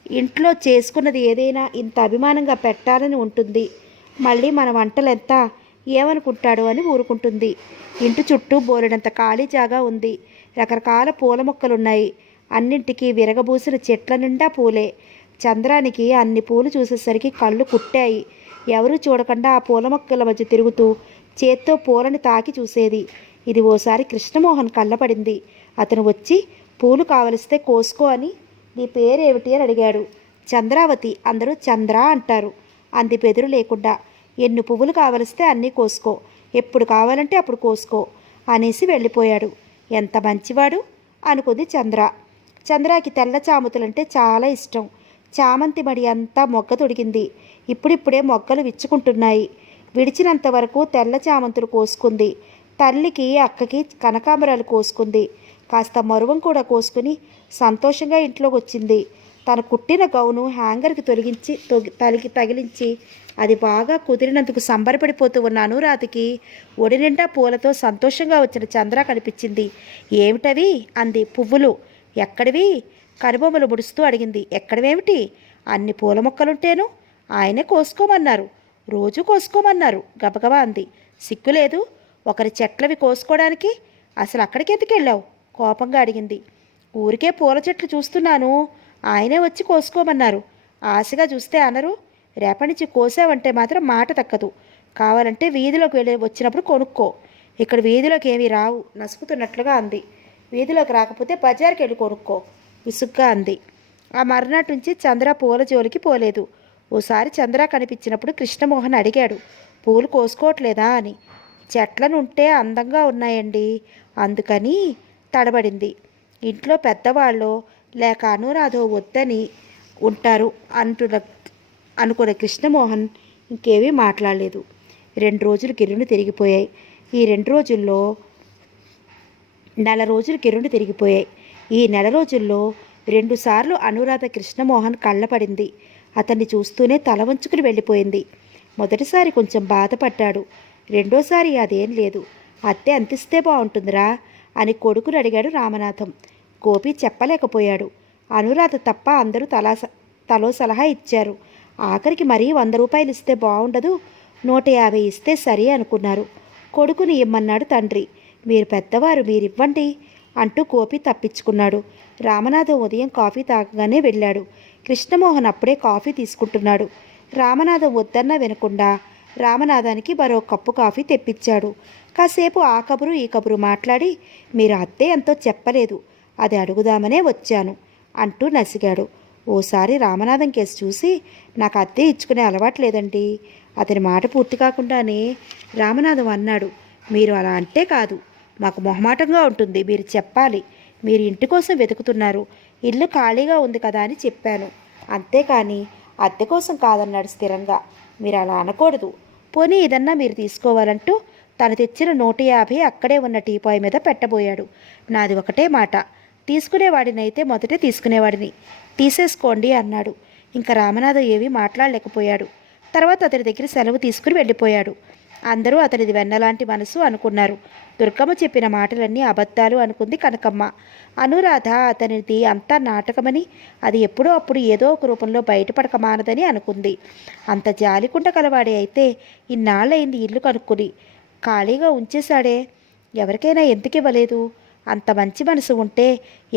ఇంట్లో చేసుకున్నది ఏదైనా ఇంత అభిమానంగా పెట్టాలని ఉంటుంది. మళ్ళీ మన వంటలెంత ఏమనుకుంటాడో అని ఊరుకుంటుంది. ఇంటి చుట్టూ బోలెడంత ఖాళీ జాగా ఉంది. రకరకాల పూల మొక్కలున్నాయి. అన్నింటికి విరగబూసిన చెట్ల నిండా పూలే. చంద్రానికి అన్ని పూలు చూసేసరికి కళ్ళు కుట్టాయి. ఎవరూ చూడకుండా ఆ పూల మొక్కల మధ్య తిరుగుతూ చేత్తో పూలని తాకి చూసేది. ఇది ఓసారి కృష్ణమోహన్ కళ్ళపడింది. అతను వచ్చి పూలు కావలిస్తే కోసుకో అని, నీ పేరేమిటి అని అడిగాడు. చంద్రావతి, అందరూ చంద్ర అంటారు అంది బెదురు లేకుండా. ఎన్ని పువ్వులు కావలిస్తే అన్నీ కోసుకో, ఎప్పుడు కావాలంటే అప్పుడు కోసుకో అనేసి వెళ్ళిపోయాడు. ఎంత మంచివాడు అనుకుంది చంద్ర. చంద్రకి తెల్ల చామతులంటే చాలా ఇష్టం. చామంతి మడి అంతా మొగ్గ తొడిగింది. ఇప్పుడిప్పుడే మొగ్గలు విచ్చుకుంటున్నాయి. విడిచినంత వరకు తెల్ల చామంతులు కోసుకుంది. తల్లికి అక్కకి కనకాంబరాలు కోసుకుంది. కాస్త మరువం కూడా కోసుకుని సంతోషంగా ఇంట్లోకి వచ్చింది. తను కుట్టిన గౌను హ్యాంగర్కి తగిలించి అది బాగా కుదిరినందుకు సంబరపడిపోతూ ఉన్న అనురాధకి ఒడి నిండా పూలతో సంతోషంగా వచ్చిన చంద్ర కనిపించింది. ఏమిటవి అంది. పువ్వులు. ఎక్కడివి కనుబొమ్మలు ముడుస్తూ అడిగింది. ఎక్కడవేమిటి, అన్ని పూల మొక్కలుంటేను ఆయనే కోసుకోమన్నారు, రోజు కోసుకోమన్నారు గబగబా అంది. సిగ్గులేదు ఒకరి చెట్లవి కోసుకోవడానికి, అసలు అక్కడికి ఎందుకు వెళ్ళావు కోపంగా అడిగింది. ఊరికే పూల చెట్లు చూస్తున్నాను, ఆయనే వచ్చి కోసుకోమన్నారు, ఆశగా చూస్తే అనరు, రేపటి నుంచి కోసావంటే మాత్రం మాట తక్కదు, కావాలంటే వీధిలోకి వచ్చినప్పుడు కొనుక్కో, ఇక్కడ వీధిలోకి ఏమీ రావు నసుకుతున్నట్లుగా అంది. వీధిలోకి రాకపోతే బజార్కి వెళ్ళి కొనుక్కో విసుగ్గా అంది. ఆ మర్నాటి నుంచి చంద్ర పూల జోలికి పోలేదు. ఓసారి చంద్ర కనిపించినప్పుడు కృష్ణమోహన్ అడిగాడు, పూలు కోసుకోవట్లేదా అని. చెట్లను ఉంటే అందంగా ఉన్నాయండి అందుకని తడబడింది. ఇంట్లో పెద్దవాళ్ళు లేక అనురాధో వద్దని ఉంటారు అనుకున్న కృష్ణమోహన్ ఇంకేమీ మాట్లాడలేదు. 2 రోజులు గిర్రును తిరిగిపోయాయి. ఈ 2 రోజుల్లో నెల రోజులు గిర్రును తిరిగిపోయాయి. ఈ నెల రోజుల్లో 2 సార్లు అనురాధ కృష్ణమోహన్ కళ్ళపడింది. అతన్ని చూస్తూనే తల వంచుకుని వెళ్ళిపోయింది. మొదటిసారి కొంచెం బాధపడ్డాడు. రెండోసారి అదేం లేదు, అద్దె అంతిస్తే బాగుంటుందిరా అని కొడుకుని అడిగాడు రామనాథం. గోపి చెప్పలేకపోయాడు. అనురాధ తప్ప అందరూ తలో సలహా ఇచ్చారు. ఆఖరికి మరీ 100 రూపాయలు ఇస్తే బాగుండదు, 150 ఇస్తే సరి అనుకున్నారు. కొడుకుని ఇమ్మన్నాడు తండ్రి. మీరు పెద్దవారు, మీరివ్వండి అంటూ గోపి తప్పించుకున్నాడు. రామనాథం ఉదయం కాఫీ తాగగానే వెళ్ళాడు. కృష్ణమోహన్ అప్పుడే కాఫీ తీసుకుంటున్నాడు. రామనాథం వద్దన్నా వినకుండా రామనాథానికి మరో కప్పు కాఫీ తెప్పించాడు. కాసేపు ఆ కబురు ఈ కబురు మాట్లాడి, మీరు అత్తే ఎంతో చెప్పలేదు, అది అడుగుదామనే వచ్చాను అంటూ నసిగాడు. ఓసారి రామనాథం కేసు చూసి, నాకు అద్దె ఇచ్చుకునే అలవాటు లేదండి. అతని మాట పూర్తి కాకుండానే రామనాథం అన్నాడు, మీరు అలా అంటే కాదు, మాకు మొహమాటంగా ఉంటుంది, మీరు చెప్పాలి. మీరు ఇంటి కోసం వెతుకుతున్నారు, ఇల్లు ఖాళీగా ఉంది కదా అని చెప్పాను, అంతేకాని అద్దె కోసం కాదన్నాడు స్థిరంగా. మీరు అలా అనకూడదు, పోనీ ఏదన్నా మీరు తీసుకోవాలంటూ తను తెచ్చిన 150 అక్కడే ఉన్న టీపాయ్ మీద పెట్టబోయాడు. నాది ఒకటే మాట, తీసుకునేవాడినైతే మొదటే తీసుకునేవాడిని, తీసేసుకోండి అన్నాడు. ఇంకా రామనాథం ఏమీ మాట్లాడలేకపోయాడు. తర్వాత అతని దగ్గర సెలవు తీసుకుని వెళ్ళిపోయాడు. అందరూ అతనిది వెన్నలాంటి మనసు అనుకున్నారు. దుర్గమ్మ చెప్పిన మాటలన్నీ అబద్ధాలు అనుకుంది కనకమ్మ. అనురాధ అతనిది అంతా నాటకమని, అది ఎప్పుడో అప్పుడు ఏదో ఒక రూపంలో బయటపడక మానదని అనుకుంది. అంత జాలికుండ కలవాడే అయితే ఇన్నాళ్ళయింది ఇల్లు కనుక్కుని, ఖాళీగా ఉంచేశాడే, ఎవరికైనా ఎందుకు ఇవ్వలేదు? అంత మంచి మనసు ఉంటే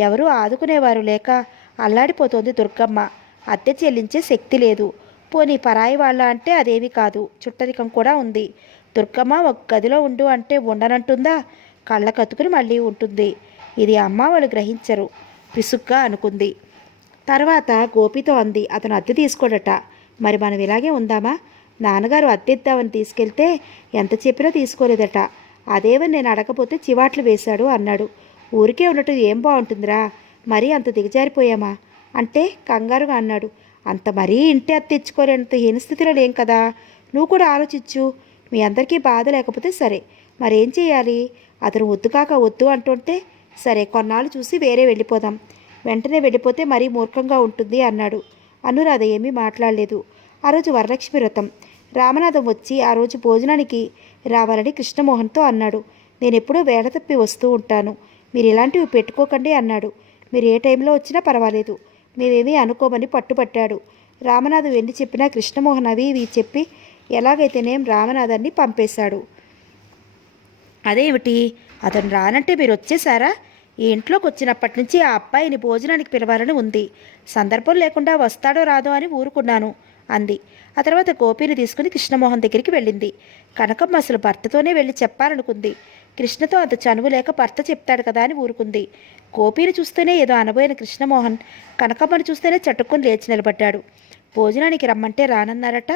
ఎవరూ ఆదుకునేవారు లేక అల్లాడిపోతోంది దుర్గమ్మ. అద్దె చెల్లించే శక్తి లేదు. పోనీ పరాయి వాళ్ళ అంటే అదేమీ కాదు, చుట్టరికం కూడా ఉంది. దుర్గమ్మ ఒక గదిలో ఉండు అంటే ఉండనంటుందా? కళ్ళ కత్తుకుని మళ్ళీ ఉంటుంది. ఇది అమ్మ వాళ్ళు గ్రహించరు, విసుగ్గా అనుకుంది. తర్వాత గోపితో అంది, అతను అద్దె తీసుకోడట. మరి మనం ఇలాగే ఉందామా? నాన్నగారు అద్దె ఇద్దామని తీసుకెళ్తే ఎంత చెప్పినా తీసుకోలేదట. అదేవని నేను అడగపోతే చివాట్లు వేశాడు అన్నాడు. ఊరికే ఉండటం ఏం బాగుంటుందిరా, మరీ అంత దిగజారిపోయామా అంటే కంగారుగా అన్నాడు. అంత మరీ ఇంటి అద్దె తెచ్చుకోలేనంత హీనస్థితిలో లేం కదా, నువ్వు కూడా ఆలోచించు. మీ అందరికీ బాధ లేకపోతే సరే, మరేం చేయాలి? అతను వద్దు కాక వద్దు అంటుంటే సరే, కొన్నాళ్ళు చూసి వేరే వెళ్ళిపోదాం. వెంటనే వెళ్ళిపోతే మరీ మూర్ఖంగా ఉంటుంది అన్నాడు. అనురాధ ఏమీ మాట్లాడలేదు. ఆ రోజు వరలక్ష్మి వ్రతం. రామనాథం వచ్చి ఆ రోజు భోజనానికి రావాలని కృష్ణమోహన్తో అన్నాడు. నేను ఎప్పుడూ వేళ తప్పి వస్తూ ఉంటాను, మీరు ఇలాంటివి పెట్టుకోకండి అన్నాడు. మీరు ఏ టైంలో వచ్చినా పర్వాలేదు, మేమేమీ అనుకోమని పట్టుపట్టాడు. రామనాథం ఎన్ని చెప్పినా కృష్ణమోహన్ అవి ఇవి చెప్పి ఎలాగైతేనేం రామనాథాన్ని పంపేశాడు. అదేమిటి, అతను రానంటే మీరు వచ్చేసారా? ఈ ఇంట్లోకి వచ్చినప్పటి నుంచి ఆ అబ్బాయిని భోజనానికి పిలవాలని ఉంది, సందర్భం లేకుండా వస్తాడో రాదో అని ఊరుకున్నాను అంది. ఆ తర్వాత గోపిని తీసుకుని కృష్ణమోహన్ దగ్గరికి వెళ్ళింది. కనకమ్మ అసలు భర్తతోనే వెళ్ళి చెప్పాలనుకుంది. కృష్ణతో అంత చనువు లేక భర్త చెప్తాడు కదా అని ఊరుకుంది. గోపిని చూస్తేనే ఏదో అనబోయిన కృష్ణమోహన్ కనకమ్మను చూస్తేనే చటుక్కుని లేచి నిలబడ్డాడు. భోజనానికి రమ్మంటే రానన్నారట,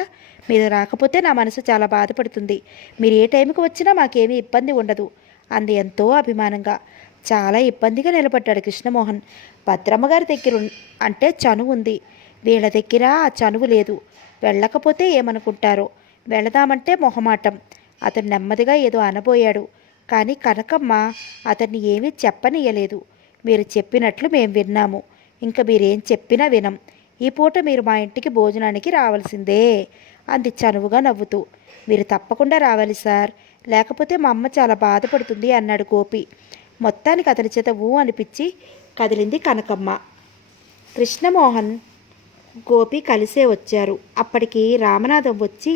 మీరు రాకపోతే నా మనసు చాలా బాధపడుతుంది, మీరు ఏ టైంకి వచ్చినా మాకేమీ ఇబ్బంది ఉండదు అంది ఎంతో అభిమానంగా. చాలా ఇబ్బందిగా నిలబడ్డాడు కృష్ణమోహన్. భద్రమ్మగారి దగ్గర అంటే చనువు ఉంది, వీళ్ళ దగ్గర ఆ చనువు లేదు. వెళ్ళకపోతే ఏమనుకుంటారో, వెళదామంటే మొహమాటం. అతను నెమ్మదిగా ఏదో అనబోయాడు, కానీ కనకమ్మ అతన్ని ఏమీ చెప్పనీయలేదు. మీరు చెప్పినట్లు మేము విన్నాము, ఇంకా మీరేం చెప్పినా వినం. ఈ పూట మీరు మా ఇంటికి భోజనానికి రావాల్సిందే అంది చనువుగా నవ్వుతూ. మీరు తప్పకుండా రావాలి సార్, లేకపోతే మా అమ్మ చాలా బాధపడుతుంది అన్నాడు గోపి. మొత్తానికి అతని చేత ఊ అనిపించి కదిలింది కనకమ్మ. కృష్ణమోహన్ గోపి కలిసే వచ్చారు. అప్పటికి రామనాథం వచ్చి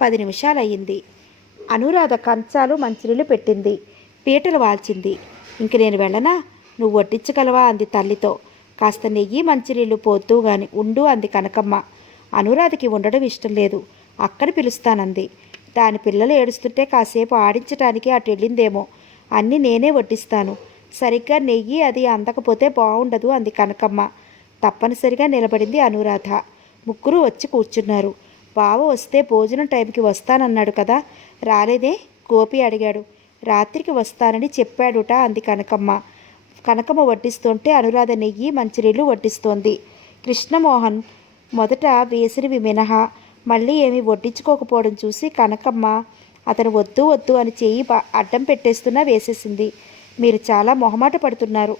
10 నిమిషాలయ్యింది. అనురాధ కంచాలు మంచినీళ్ళు పెట్టింది, పీటలు వాల్చింది. ఇంక నేను వెళ్ళనా, నువ్వు వడ్డించగలవా అంది తల్లితో. కాస్త నెయ్యి మంచినీళ్ళు పోతూ గాని ఉండు అంది కనకమ్మ. అనురాధకి ఉండడం ఇష్టం లేదు, అక్కడ పిలుస్తానంది. దాని పిల్లలు ఏడుస్తుంటే కాసేపు ఆడించటానికి అటు వెళ్ళిందేమో. అన్నీ నేనే వడ్డిస్తాను, సరిగ్గా నెయ్యి అది అందకపోతే బాగుండదు అంది కనకమ్మ. తప్పనిసరిగా నిలబడింది అనురాధ. ముగ్గురు వచ్చి కూర్చున్నారు. బావ వస్తే భోజనం టైంకి వస్తానన్నాడు కదా, రాలేదే? గోపి అడిగాడు. రాత్రికి వస్తానని చెప్పాడుట అంది కనకమ్మ. కనకమ్మ వడ్డిస్తుంటే అనురాధ నెయ్యి మంచినీళ్ళు వడ్డిస్తోంది. కృష్ణమోహన్ మొదట వేసినవి మినహా మళ్ళీ ఏమీ వడ్డించుకోకపోవడం చూసి కనకమ్మ అతను వద్దు వద్దు అని చెయ్యి అడ్డం పెట్టేస్తున్నా వేసేసింది. మీరు చాలా మొహమాట పడుతున్నారు,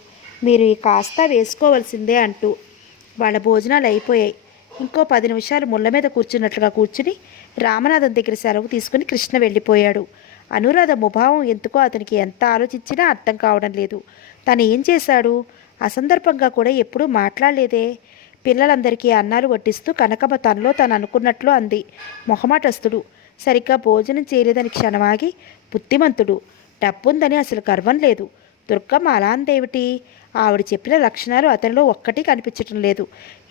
మీరు ఈ కాస్త వేసుకోవలసిందే అంటూ. వాళ్ళ భోజనాలు అయిపోయాయి. ఇంకో 10 నిమిషాలు ముళ్ళ మీద కూర్చున్నట్లుగా కూర్చుని రామనాథం దగ్గర సెలవు తీసుకుని కృష్ణ వెళ్ళిపోయాడు. అనురాధ ముభావం ఎందుకో అతనికి ఎంత ఆలోచించినా అర్థం కావడం లేదు. తను ఏం చేశాడు? అసందర్భంగా కూడా ఎప్పుడూ మాట్లాడలేదే. పిల్లలందరికీ అన్నాలు వడ్డిస్తూ కనకమ్మ తనలో తను అనుకున్నట్లు అంది. మొహమాటస్తుడు, సరిగ్గా భోజనం చేయలేదని క్షణమాగి బుద్ధిమంతుడు, డబ్బుందని అసలు గర్వం లేదు. దుర్గమ్మ అలా అందేమిటి? ఆవిడ చెప్పిన లక్షణాలు అతనిలో ఒక్కటి కనిపించటం లేదు.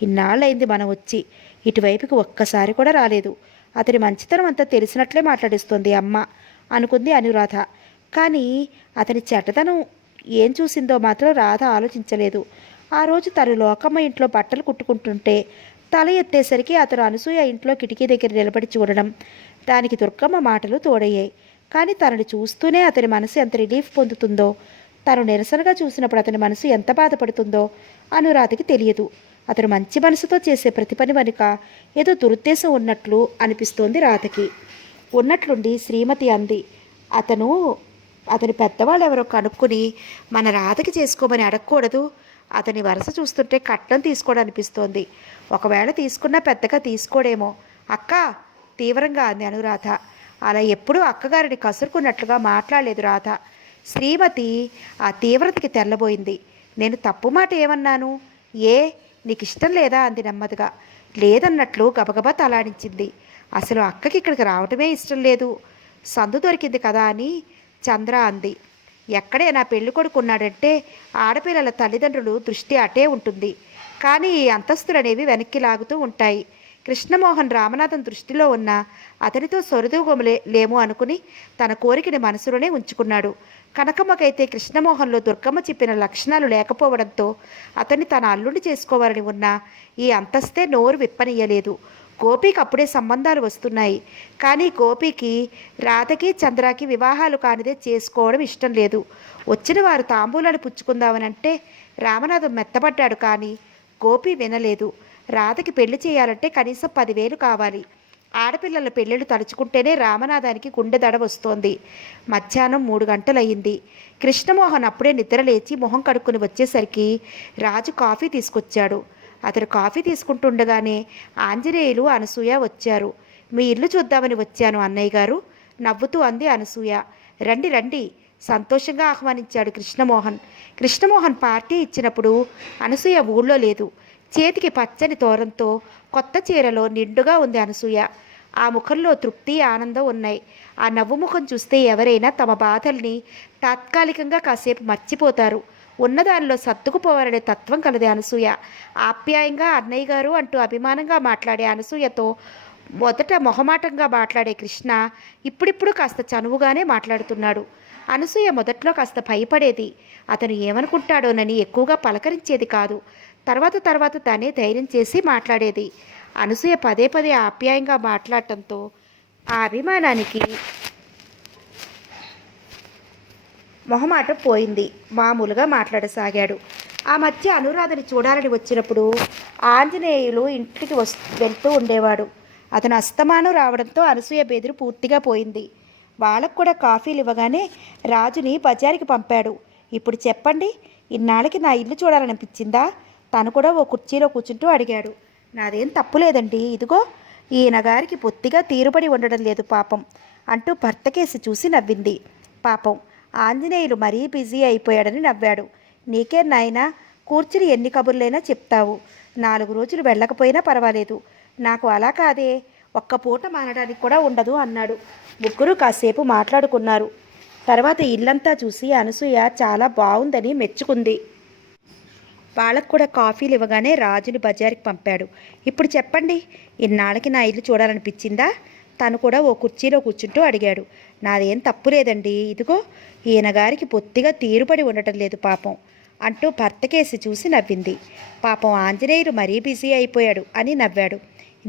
ఇన్నాళ్ళైంది మనం వచ్చి, ఇటువైపుకి ఒక్కసారి కూడా రాలేదు. అతని మంచితనం అంతా తెలిసినట్లే మాట్లాడిస్తోంది అమ్మ అనుకుంది అనురాధ. కానీ అతని చెడ్డతనం ఏం చూసిందో మాత్రం రాధ ఆలోచించలేదు. ఆ రోజు తను లోకమ్మ ఇంట్లో బట్టలు కుట్టుకుంటుంటే తల ఎత్తేసరికి అతను అనసూయ ఇంట్లో కిటికీ దగ్గర నిలబడి చూడడం, దానికి దుర్గమ్మ మాటలు తోడయ్యాయి. కానీ తనని చూస్తూనే అతని మనసు ఎంత రిలీఫ్ పొందుతుందో, తను నిరసనగా చూసినప్పుడు అతని మనసు ఎంత బాధపడుతుందో అనురాధకి తెలియదు. అతను మంచి మనసుతో చేసే ప్రతి పని వెనుక ఏదో దురుద్దేశం ఉన్నట్లు అనిపిస్తోంది రాధకి. ఉన్నట్లుండి శ్రీమతి అంది, అతని పెద్దవాళ్ళు ఎవరో కనుక్కొని మన రాధకి చేసుకోమని అడగకూడదు. అతని వరస చూస్తుంటే కట్నం తీసుకోవడనిపిస్తోంది. ఒకవేళ తీసుకున్నా పెద్దగా తీసుకోడేమో. అక్క, తీవ్రంగా అంది అనురాధ. అలా ఎప్పుడూ అక్కగారిని కసురుకున్నట్లుగా మాట్లాడలేదు రాధ. శ్రీమతి ఆ తీవ్రతకి తెల్లబోయింది. నేను తప్పు మాట ఏమన్నాను? ఏ, నీకు ఇష్టం లేదా అంది నెమ్మదిగా. లేదన్నట్లు గబగబా తలాడించింది. అసలు అక్కకి ఇక్కడికి రావటమే ఇష్టం లేదు. సందు దొరికింది కదా అని చంద్ర అంది. ఎక్కడే నా పెళ్లి కొడుకున్నాడంటే ఆడపిల్లల తల్లిదండ్రులు దృష్టి అటే ఉంటుంది. కానీ ఈ అంతస్తులు అనేవి వెనక్కి లాగుతూ ఉంటాయి. కృష్ణమోహన్ రామనాథం దృష్టిలో ఉన్న అతనితో సొరదూగలేమో అనుకుని తన కోరికని మనసులోనే ఉంచుకున్నాడు. కనకమ్మకైతే కృష్ణమోహన్లో దుర్గమ్మ చెప్పిన లక్షణాలు లేకపోవడంతో అతన్ని తన అల్లుండి చేసుకోవాలని ఉన్న ఈ అంతస్తే నోరు విప్పనీయలేదు. గోపికి అప్పుడే సంబంధాలు వస్తున్నాయి. కానీ గోపికి రాధకి చంద్రకి వివాహాలు కానిదే చేసుకోవడం ఇష్టం లేదు. వచ్చిన వారు తాంబూలాలు పుచ్చుకుందామనంటే రామనాథం మెత్తబడ్డాడు. కానీ గోపి వినలేదు. రాధకి పెళ్లి చేయాలంటే కనీసం 10,000 కావాలి. ఆడపిల్లల పెళ్ళిళ్ళు తలుచుకుంటేనే రామనాథానికి గుండె దడ వస్తోంది. మధ్యాహ్నం 3 గంటలయ్యింది. కృష్ణమోహన్ అప్పుడే నిద్రలేచి మొహం కడుక్కుని వచ్చేసరికి రాజు కాఫీ తీసుకొచ్చాడు. అతను కాఫీ తీసుకుంటుండగానే ఆంజనేయులు అనసూయ వచ్చారు. మీ ఇల్లు చూద్దామని వచ్చాను అన్నయ్య గారు, నవ్వుతూ అంది అనసూయ. రండి రండి, సంతోషంగా ఆహ్వానించాడు కృష్ణమోహన్. కృష్ణమోహన్ పార్టీ ఇచ్చినప్పుడు అనసూయ ఊళ్ళో లేదు. చేతికి పచ్చని తోరంతో కొత్త చీరలో నిండుగా ఉంది అనసూయ. ఆ ముఖంలో తృప్తి, ఆనందం ఉన్నాయి. ఆ నవ్వు ముఖం చూస్తే ఎవరైనా తమ బాధల్ని తాత్కాలికంగా కాసేపు మర్చిపోతారు. ఉన్నదానిలో సర్దుకుపోవాలనే తత్వం కలది అనసూయ. ఆప్యాయంగా అన్నయ్య గారు అంటూ అభిమానంగా మాట్లాడే అనసూయతో మొదట మొహమాటంగా మాట్లాడే కృష్ణ ఇప్పుడిప్పుడు కాస్త చనువుగానే మాట్లాడుతున్నాడు. అనసూయ మొదట్లో కాస్త భయపడేది. అతను ఏమనుకుంటాడోనని ఎక్కువగా పలకరించేది కాదు. తర్వాత తనే ధైర్యం చేసి మాట్లాడేది. అనసూయ పదే పదే ఆప్యాయంగా మాట్లాడటంతో ఆ అభిమానానికి మొహమాటం పోయింది. మామూలుగా మాట్లాడసాగాడు. ఆ మధ్య అనురాధని చూడాలని వచ్చినప్పుడు ఆంజనేయులు ఇంటికి వెళ్తూ ఉండేవాడు. అతను అస్తమానం రావడంతో అనసూయ బెదిరి పూర్తిగా పోయింది. వాళ్ళకు కూడా కాఫీలు ఇవ్వగానే రాజుని బజారుకి పంపాడు. ఇప్పుడు చెప్పండి, ఇన్నాళ్ళకి నా ఇల్లు చూడాలనిపించిందా? తను కూడా ఓ కుర్చీలో కూర్చుంటూ అడిగాడు. నాదేం తప్పులేదండి, ఇదిగో ఈయన గారికి బొత్తిగా తీరుబడి ఉండడం లేదు పాపం అంటూ భర్త కేసి చూసి నవ్వింది. పాపం ఆంజనేయులు మరీ బిజీ అయిపోయాడని నవ్వాడు. నీకే నాయనా, కూర్చుని ఎన్ని కబుర్లైనా చెప్తావు. 4 రోజులు వెళ్ళకపోయినా పర్వాలేదు. నాకు అలా కాదే, ఒక్క పూట మానడానికి కూడా ఉండదు అన్నాడు. ముగ్గురు కాసేపు మాట్లాడుకున్నారు. తర్వాత ఇల్లంతా చూసి అనసూయ చాలా బాగుందని మెచ్చుకుంది. వాళ్ళకు కూడా కాఫీలు ఇవ్వగానే రాజుని బజారుకి పంపాడు. ఇప్పుడు చెప్పండి, ఇన్నాళ్ళకి నా ఇల్లు చూడాలనిపించిందా? తను కూడా ఓ కుర్చీలో కూర్చుంటూ అడిగాడు. నాదేం తప్పు లేదండి, ఇదిగో ఈయన గారికి బొత్తిగా తీరుబడి ఉండటం లేదు పాపం అంటూ భర్త కేసి చూసి నవ్వింది. పాపం ఆంజనేయులు మరీ బిజీ అయిపోయాడు అని నవ్వాడు.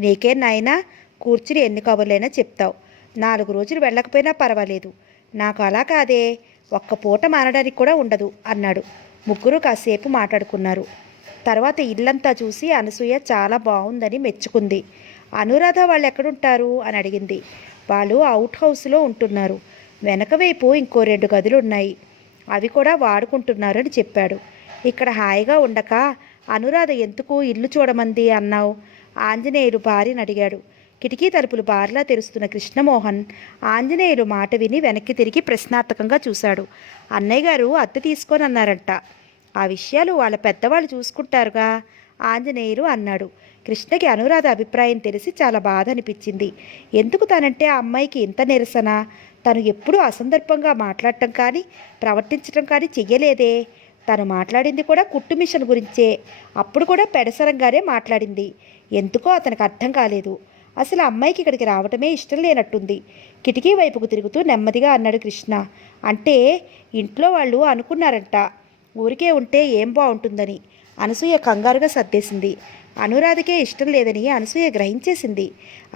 నీకేం నాయనా, కూర్చుని ఎన్ని కబుర్లైనా చెప్తావు. 4 రోజులు వెళ్ళకపోయినా పర్వాలేదు. నాకు అలా కాదే, ఒక్క పూట మానడానికి కూడా ఉండదు అన్నాడు. ముగ్గురు కాసేపు మాట్లాడుకున్నారు. తర్వాత ఇల్లంతా చూసి అనసూయ చాలా బాగుందని మెచ్చుకుంది. అనురాధ వాళ్ళు ఎక్కడుంటారు అని అడిగింది. వాళ్ళు అవుట్ హౌస్లో ఉంటున్నారు. వెనక వైపు ఇంకో 2 గదులు ఉన్నాయి, అవి కూడా వాడుకుంటున్నారు అని చెప్పాడు. ఇక్కడ హాయిగా ఉండక అనురాధ ఎందుకు ఇల్లు చూడమంది అన్నావు? ఆంజనేయులు భార్యను అడిగాడు. కిటికీ తలుపులు బార్లా తెరుస్తున్న కృష్ణమోహన్ ఆంజనేయులు మాట విని వెనక్కి తిరిగి ప్రశ్నార్థకంగా చూశాడు. అన్నయ్య గారు అద్దె తీసుకొని అన్నారంట. ఆ విషయాలు వాళ్ళ పెద్దవాళ్ళు చూసుకుంటారుగా ఆంజనేయులు అన్నాడు. కృష్ణకి అనురాధ అభిప్రాయం తెలిసి చాలా బాధ అనిపించింది. ఎందుకు తనంటే ఆ అమ్మాయికి ఇంత నిరసన? తను ఎప్పుడూ అసందర్భంగా మాట్లాడటం కానీ ప్రవర్తించటం కానీ చెయ్యలేదే. తను మాట్లాడింది కూడా కుట్టు మిషన్ గురించే. అప్పుడు కూడా పెడసరంగానే మాట్లాడింది. ఎందుకో అతనికి అర్థం కాలేదు. అసలు అమ్మాయికి ఇక్కడికి రావటమే ఇష్టం లేనట్టుంది. కిటికీ వైపుకు తిరుగుతూ నెమ్మదిగా అన్నాడు కృష్ణ. అంటే ఇంట్లో వాళ్ళు అనుకున్నారంట ఊరికే ఉంటే ఏం బాగుంటుందని. అనసూయ కంగారుగా సర్దేసింది. అనురాధకే ఇష్టం లేదని అనసూయ గ్రహించేసింది.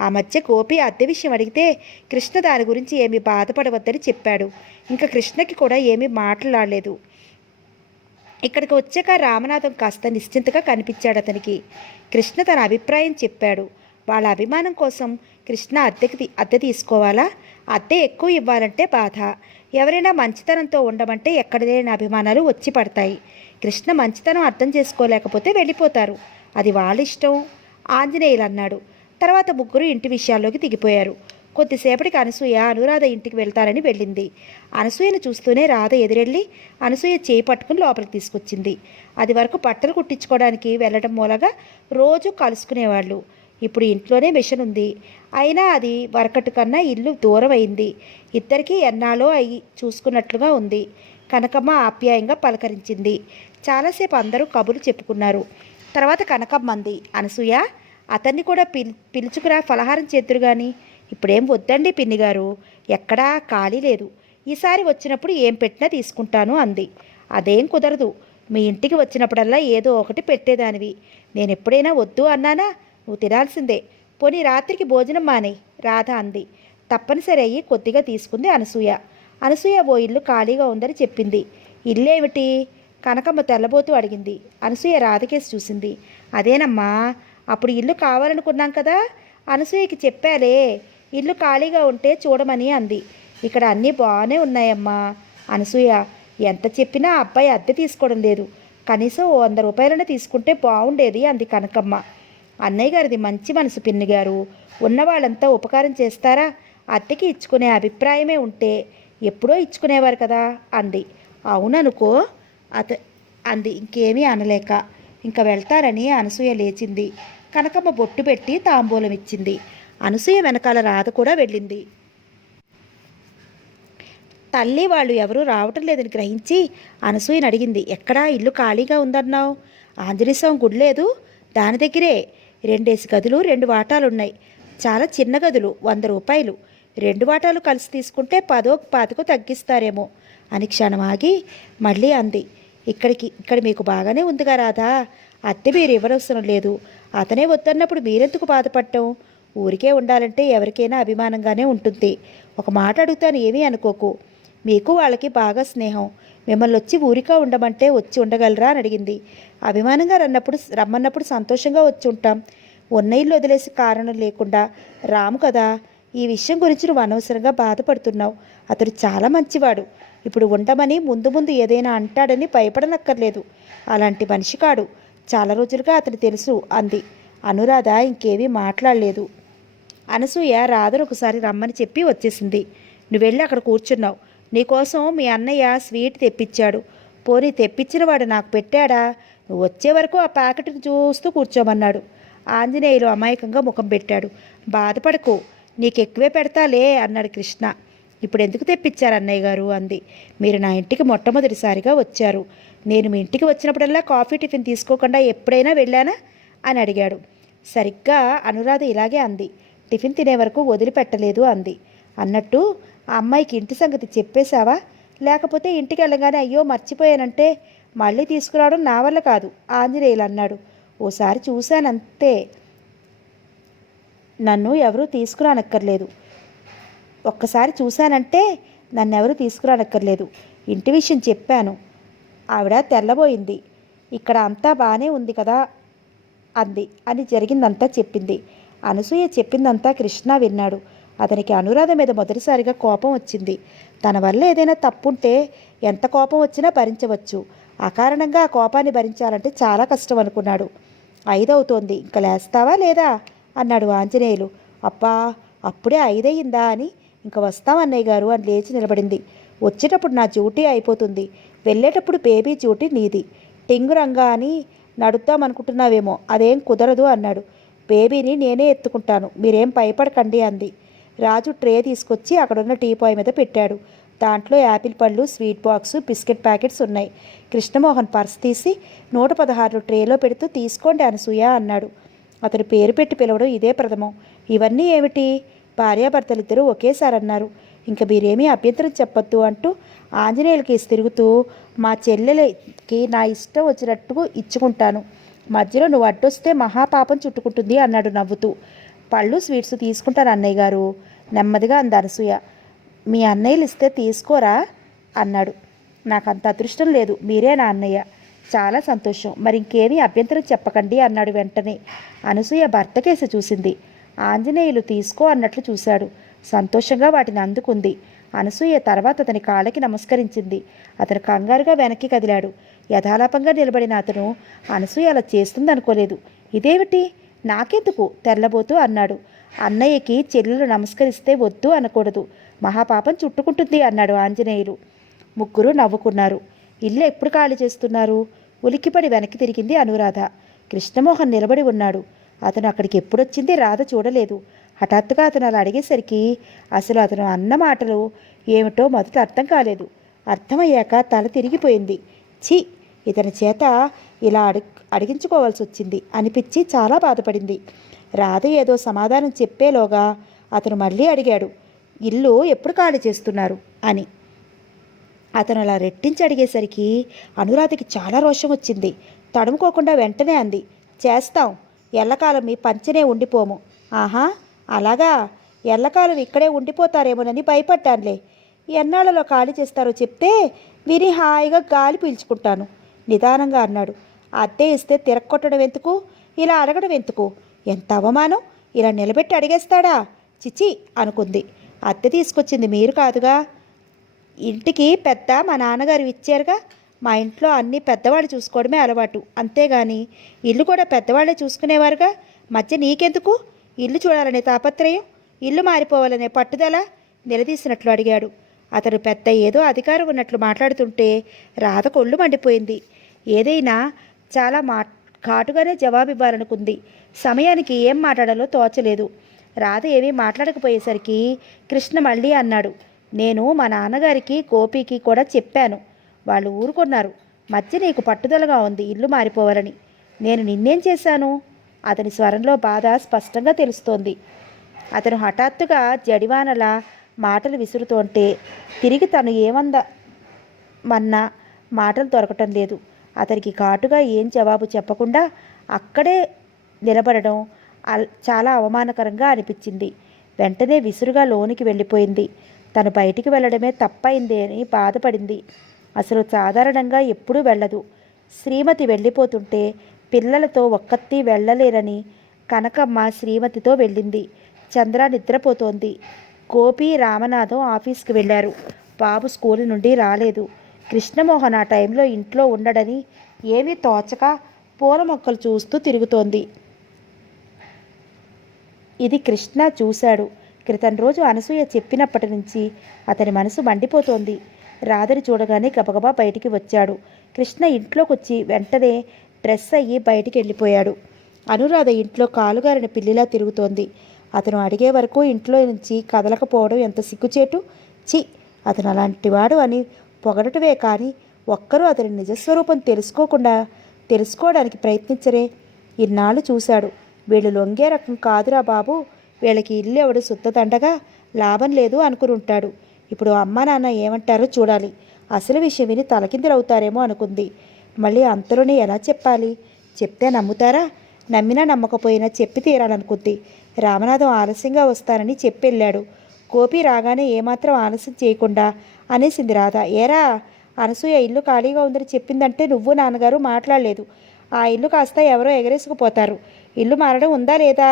ఆ మధ్య గోపి అద్దె విషయం అడిగితే కృష్ణ దాని గురించి ఏమీ బాధపడవద్దని చెప్పాడు. ఇంకా కృష్ణకి కూడా ఏమీ మాట్లాడలేదు. ఇక్కడికి వచ్చాక రామనాథం కాస్త నిశ్చింతగా కనిపించాడు అతనికి. కృష్ణ తన అభిప్రాయం చెప్పాడు. వాళ్ళ అభిమానం కోసం కృష్ణ అద్దె తీసుకోవాలా? అద్దె ఎక్కువ ఇవ్వాలంటే బాధ. ఎవరైనా మంచితనంతో ఉండమంటే ఎక్కడ లేని అభిమానాలు వచ్చి పడతాయి. కృష్ణ మంచితనం అర్థం చేసుకోలేకపోతే వెళ్ళిపోతారు. అది వాళ్ళ ఇష్టం ఆంజనేయులు అన్నాడు. తర్వాత ముగ్గురు ఇంటి విషయాల్లోకి దిగిపోయారు. కొద్దిసేపటికి అనసూయ అనురాధ ఇంటికి వెళ్తారని వెళ్ళింది. అనసూయను చూస్తూనే రాధ ఎదురెళ్ళి అనసూయ చేయి పట్టుకుని లోపలికి తీసుకొచ్చింది. అది వరకు బట్టలు కుట్టించుకోవడానికి వెళ్ళడం మూలంగా రోజు కలుసుకునేవాళ్ళు. ఇప్పుడు ఇంట్లోనే మిషన్ ఉంది. అయినా అది వరకట్టు కన్నా ఇల్లు దూరం అయింది. ఇద్దరికీ ఎన్నాళ్ళో అయి చూసుకున్నట్లుగా ఉంది. కనకమ్మ ఆప్యాయంగా పలకరించింది. చాలాసేపు అందరూ కబుర్లు చెప్పుకున్నారు. తర్వాత కనకమ్మ అంది, అనసూయ అతన్ని కూడా పిలుచుకురా, ఫలహారం చేతురు కానీ. ఇప్పుడేం వద్దండి పిన్నిగారు, ఎక్కడా ఖాళీ లేదు. ఈసారి వచ్చినప్పుడు ఏం పెట్టినా తీసుకుంటాను అంది. అదేం కుదరదు. మీ ఇంటికి వచ్చినప్పుడల్లా ఏదో ఒకటి పెట్టేదానివి. నేను ఎప్పుడైనా వద్దు అన్నానా? నువ్వు తినాల్సిందే. పోనీ రాత్రికి భోజనం మానే, రాధ అంది. తప్పనిసరి అయ్యి కొద్దిగా తీసుకుంది అనసూయ. అనసూయ ఓ ఇల్లు ఖాళీగా ఉందని చెప్పింది. ఇల్లేమిటి? కనకమ్మ తెల్లబోతూ అడిగింది. అనసూయ రాధకేసి చూసింది. అదేనమ్మా, అప్పుడు ఇల్లు కావాలనుకున్నాం కదా, అనసూయకి చెప్పాలే ఇల్లు ఖాళీగా ఉంటే చూడమని అంది. ఇక్కడ అన్నీ బాగానే ఉన్నాయమ్మా. అనసూయ ఎంత చెప్పినా అబ్బాయి అద్దె తీసుకోవడం లేదు. కనీసం 100 రూపాయలనే తీసుకుంటే బాగుండేది అంది కనకమ్మ. అన్నయ్య గారిది మంచి మనసు పిన్నిగారు. ఉన్నవాళ్ళంతా ఉపకారం చేస్తారా? అద్దెకి ఇచ్చుకునే అభిప్రాయమే ఉంటే ఎప్పుడో ఇచ్చుకునేవారు కదా అంది. అవుననుకో అంది ఇంకేమీ అనలేక. ఇంకా వెళ్తారని అనసూయ లేచింది. కనకమ్మ బొట్టు పెట్టి తాంబూలం ఇచ్చింది. అనసూయ వెనకాల రాధ కూడా వెళ్ళింది. తల్లి వాళ్ళు ఎవరూ రావటం లేదని గ్రహించి అనసూయని అడిగింది. ఎక్కడా ఇల్లు ఖాళీగా ఉందన్నావు? ఆంజనేయస్వామి గుడి లేదు, దాని దగ్గరే 2 గదులు 2 వాటాలున్నాయి. చాలా చిన్న గదులు, 100 రూపాయలు. 2 వాటాలు కలిసి తీసుకుంటే 10-25 తగ్గిస్తారేమో అని క్షణం ఆగి మళ్ళీ అంది. ఇక్కడ మీకు బాగానే ఉందిగా రాదా? అద్దె మీరు ఇవ్వనవసరం లేదు. అతనే వద్దన్నప్పుడు మీరెందుకు బాధపడటం? ఊరికే ఉండాలంటే ఎవరికైనా అభిమానంగానే ఉంటుంది. ఒక మాట అడుగుతాను, ఏమీ అనుకోకు. మీకు వాళ్ళకి బాగా స్నేహం. మిమ్మల్ని వచ్చి ఊరికా ఉండమంటే వచ్చి ఉండగలరా అని అడిగింది. అభిమానంగా రమ్మన్నప్పుడు సంతోషంగా వచ్చి ఉంటాం. ఉన్న ఇల్లు వదిలేసి కారణం లేకుండా రాము కదా. ఈ విషయం గురించి నువ్వు అనవసరంగా బాధపడుతున్నావు. అతడు చాలా మంచివాడు. ఇప్పుడు ఉండమని ముందు ఏదైనా అంటాడని భయపడనక్కర్లేదు. అలాంటి మనిషి కాడు. చాలా రోజులుగా అతను తెలుసు అంది. అనురాధ ఇంకేమీ మాట్లాడలేదు. అనసూయ రాధను ఒకసారి రమ్మని చెప్పి వచ్చేసింది. నువ్వు వెళ్ళి అక్కడ కూర్చున్నావు. నీకోసం మీ అన్నయ్య స్వీట్ తెప్పించాడు. పోనీ తెప్పించిన వాడు నాకు పెట్టాడా? నువ్వు వచ్చే వరకు ఆ ప్యాకెట్ని చూస్తూ కూర్చోమన్నాడు. ఆంజనేయులు అమాయకంగా ముఖం పెట్టాడు. బాధపడకు, నీకెక్కువే పెడతాలే అన్నాడు కృష్ణ. ఇప్పుడు ఎందుకు తెప్పించారు అన్నయ్య గారు అంది. మీరు నా ఇంటికి మొట్టమొదటిసారిగా వచ్చారు. నేను మీ ఇంటికి వచ్చినప్పుడల్లా కాఫీ టిఫిన్ తీసుకోకుండా ఎప్పుడైనా వెళ్ళానా అని అడిగాడు. సరిగ్గా అనురాధ ఇలాగే అంది. టిఫిన్ తినే వరకు వదిలిపెట్టలేదు అంది. అన్నట్టు ఆ అమ్మాయికి ఇంటి సంగతి చెప్పేశావా? లేకపోతే ఇంటికి వెళ్ళగానే అయ్యో మర్చిపోయానంటే మళ్ళీ తీసుకురావడం నా వల్ల కాదు ఆంజనేయులు అన్నాడు. ఓసారి చూశానంతే, నన్ను ఎవరూ తీసుకురానక్కర్లేదు. ఒక్కసారి చూశానంటే నన్నెవరూ తీసుకురానక్కర్లేదు. ఇంటి విషయం చెప్పాను. ఆవిడ తెల్లబోయింది. ఇక్కడ అంతా బాగానే ఉంది కదా అంది. అని జరిగిందంతా చెప్పింది. అనసూయ చెప్పిందంతా కృష్ణ విన్నాడు. అతనికి అనురాధ మీద మొదటిసారిగా కోపం వచ్చింది. తన వల్ల ఏదైనా తప్పుంటే ఎంత కోపం వచ్చినా భరించవచ్చు. అకారణంగా ఆ కోపాన్ని భరించాలంటే చాలా కష్టం అనుకున్నాడు. 5 అవుతోంది, ఇంకా లేస్తావా లేదా అన్నాడు ఆంజనేయులు. అబ్బా, అప్పుడే 5 అయిందా అని. ఇంక వస్తాం అన్నయ్య గారు అని లేచి నిలబడింది. వచ్చేటప్పుడు నా డ్యూటీ అయిపోతుంది, వెళ్ళేటప్పుడు బేబీ డ్యూటీ నీది. టింగురంగా అని నడుద్దామనుకుంటున్నావేమో, అదేం కుదరదు అన్నాడు. బేబీని నేనే ఎత్తుకుంటాను, మీరేం భయపడకండి అంది. రాజు ట్రే తీసుకొచ్చి అక్కడున్న టీపాయ్ మీద పెట్టాడు. దాంట్లో యాపిల్ పళ్ళు, స్వీట్ బాక్సు, బిస్కెట్ ప్యాకెట్స్ ఉన్నాయి. కృష్ణమోహన్ పర్స్ తీసి 116 ట్రేలో పెడుతూ తీసుకోండి అనసూయ అన్నాడు. అతను పేరు పెట్టి పిలవడం ఇదే ప్రథమం. ఇవన్నీ ఏమిటి? భార్యాభర్తలిద్దరూ ఒకేసారి అన్నారు. ఇంక మీరేమీ అభ్యంతరం చెప్పొద్దు అంటూ ఆంజనేయులకి తిరుగుతూ, మా చెల్లెలకి నా ఇష్టం వచ్చినట్టు ఇచ్చుకుంటాను, మధ్యలో నువ్వు అడ్డొస్తే మహాపాపం చుట్టుకుంటుంది అన్నాడు నవ్వుతూ. పళ్ళు స్వీట్స్ తీసుకుంటాను అన్నయ్య గారు, నెమ్మదిగా అంది అనసూయ. మీ అన్నయ్యలు ఇస్తే తీసుకోరా అన్నాడు. నాకు అంత అదృష్టం లేదు, మీరే నా అన్నయ్య. చాలా సంతోషం, మరి ఇంకేమీ అభ్యంతరం చెప్పకండి అన్నాడు వెంటనే. అనసూయ భర్త కేసి చూసింది. ఆంజనేయులు తీసుకో అన్నట్లు చూశాడు. సంతోషంగా వాటిని అందుకుంది. అనసూయ తర్వాత అతని కాళ్ళకి నమస్కరించింది. అతను కంగారుగా వెనక్కి కదిలాడు. యథాలాపంగా నిలబడిన అతను అనసూయ అలా చేస్తుందనుకోలేదు. ఇదేమిటి, నాకెందుకు తెల్లబోతూ అన్నాడు. అన్నయ్యకి చెల్లెలు నమస్కరిస్తే వద్దు అనకూడదు, మహాపాపం చుట్టుకుంటుంది అన్నాడు ఆంజనేయులు. ముగ్గురు నవ్వుకున్నారు. ఇల్లు ఎప్పుడు ఖాళీ చేస్తున్నారు? ఉలిక్కిపడి వెనక్కి తిరిగింది అనురాధ. కృష్ణమోహన్ నిలబడి ఉన్నాడు. అతను అక్కడికి ఎప్పుడొచ్చింది రాధ చూడలేదు. హఠాత్తుగా అతను అలా అడిగేసరికి అసలు అతను అన్న మాటలు ఏమిటో మొదట అర్థం కాలేదు. అర్థమయ్యాక తల తిరిగిపోయింది. ఛీ, ఇతని చేత ఇలా అడిగించుకోవాల్సి వచ్చింది అనిపించి చాలా బాధపడింది. రాధ ఏదో సమాధానం చెప్పేలోగా అతను మళ్ళీ అడిగాడు, ఇల్లు ఎప్పుడు ఖాళీ చేస్తున్నారు అని. అతను అలా రెట్టించి అడిగేసరికి అనురాధకి చాలా రోషం వచ్చింది. తడుముకోకుండా వెంటనే అంది, చేస్తాం, ఎల్లకాలం మీ పంచనే ఉండిపోము. ఆహా, అలాగా, ఎల్లకాలం ఇక్కడే ఉండిపోతారేమోనని భయపడ్డానులే. ఎన్నాళ్ళలో ఖాళీ చేస్తారో చెప్తే విని హాయిగా గాలి పీల్చుకుంటాను నిదానంగా అన్నాడు. అద్దె ఇస్తే తిరక్కొట్టడం ఎందుకు, ఇలా అడగడం ఎందుకు? ఎంత అవమానం, ఇలా నిలబెట్టి అడిగేస్తాడా? చిచి అనుకుంది. అద్దె తీసుకొచ్చింది మీరు కాదుగా, ఇంటికి పెద్ద మా నాన్నగారు ఇచ్చారుగా. మా ఇంట్లో అన్నీ పెద్దవాళ్ళు చూసుకోవడమే అలవాటు, అంతేగాని ఇల్లు కూడా పెద్దవాళ్ళే చూసుకునేవారుగా. మధ్య నీకెందుకు ఇల్లు చూడాలనే తాపత్రయం, ఇల్లు మారిపోవాలనే పట్టుదల? నిలదీసినట్లు అడిగాడు. అతడు పెద్ద ఏదో అధికారం ఉన్నట్లు మాట్లాడుతుంటే రాధ కొళ్ళు మండిపోయింది. ఏదైనా చాలా ఘాటుగానే జవాబివ్వాలనుకుంది. సమయానికి ఏం మాట్లాడాలో తోచలేదు. రాధ ఏమీ మాట్లాడకపోయేసరికి కృష్ణ మళ్ళీ అన్నాడు, నేను మా నాన్నగారికి గోపికి కూడా చెప్పాను, వాళ్ళు ఊరుకున్నారు. మధ్య నీకు పట్టుదలగా ఉంది ఇల్లు మారిపోవాలని. నేను నిన్నేం చేశాను? అతని స్వరంలో బాధ స్పష్టంగా తెలుస్తోంది. అతను హఠాత్తుగా జడివానలా మాటలు విసురుతోంటే తిరిగి తను ఏమందమన్నా మాటలు దొరకటం లేదు. అతనికి ఘాటుగా ఏం జవాబు చెప్పకుండా అక్కడే నిలబడడం చాలా అవమానకరంగా అనిపించింది. వెంటనే విసురుగా లోనికి వెళ్ళిపోయింది. తను బయటికి వెళ్ళడమే తప్పైంది అని బాధపడింది. అసలు సాధారణంగా ఎప్పుడూ వెళ్ళదు. శ్రీమతి వెళ్ళిపోతుంటే పిల్లలతో ఒక్కత్తి వెళ్ళలేరని కనకమ్మ శ్రీమతితో వెళ్ళింది. చంద్ర నిద్రపోతోంది. గోపి, రామనాథం ఆఫీస్కి వెళ్ళారు. బాబు స్కూల్ నుండి రాలేదు. కృష్ణమోహన్ ఆ టైంలో ఇంట్లో ఉండడని ఏమీ తోచక పూల మొక్కలు చూస్తూ తిరుగుతోంది. ఇది కృష్ణ చూశాడు. క్రితం రోజు అనసూయ చెప్పినప్పటి నుంచి అతని మనసు మండిపోతోంది. రాధని చూడగానే గబగబా బయటికి వచ్చాడు. కృష్ణ ఇంట్లోకి వచ్చి వెంటనే డ్రెస్ అయ్యి బయటికి వెళ్ళిపోయాడు. అనురాధ ఇంట్లో కాలుగారిన పిల్లిలా తిరుగుతోంది. అతను అడిగే వరకు ఇంట్లో నుంచి కదలకపోవడం ఎంత సిగ్గుచేటు. చి, అతను అలాంటివాడు అని పొగడటమే కానీ ఒక్కరూ అతని నిజస్వరూపం తెలుసుకోవడానికి ప్రయత్నించరే. ఇన్నాళ్ళు చూశాడు, వీళ్ళు లొంగే రకం కాదురా బాబు, వీళ్ళకి ఇల్లు ఎవడు సుత్తదండగా లాభం లేదు అనుకుని ఉంటాడు. ఇప్పుడు అమ్మా నాన్న ఏమంటారో చూడాలి. అసలు విషయం విని తలకిందులవుతారేమో అనుకుంది. మళ్ళీ అంతలోనే ఎలా చెప్పాలి? చెప్తే నమ్ముతారా? నమ్మినా నమ్మకపోయినా చెప్పి తీరాలనుకుంది. రామనాథం ఆలస్యంగా వస్తానని చెప్పెళ్ళాడు. గోపి రాగానే ఏమాత్రం ఆలస్యం చేయకుండా అనేసింది రాధ, ఏరా అనసూయ ఇల్లు ఖాళీగా ఉందని చెప్పిందంటే నువ్వు నాన్నగారు మాట్లాడలేదు. ఆ ఇల్లు కాస్త ఎవరో ఎగరేసుకుపోతారు. ఇల్లు మారడం ఉందా లేదా?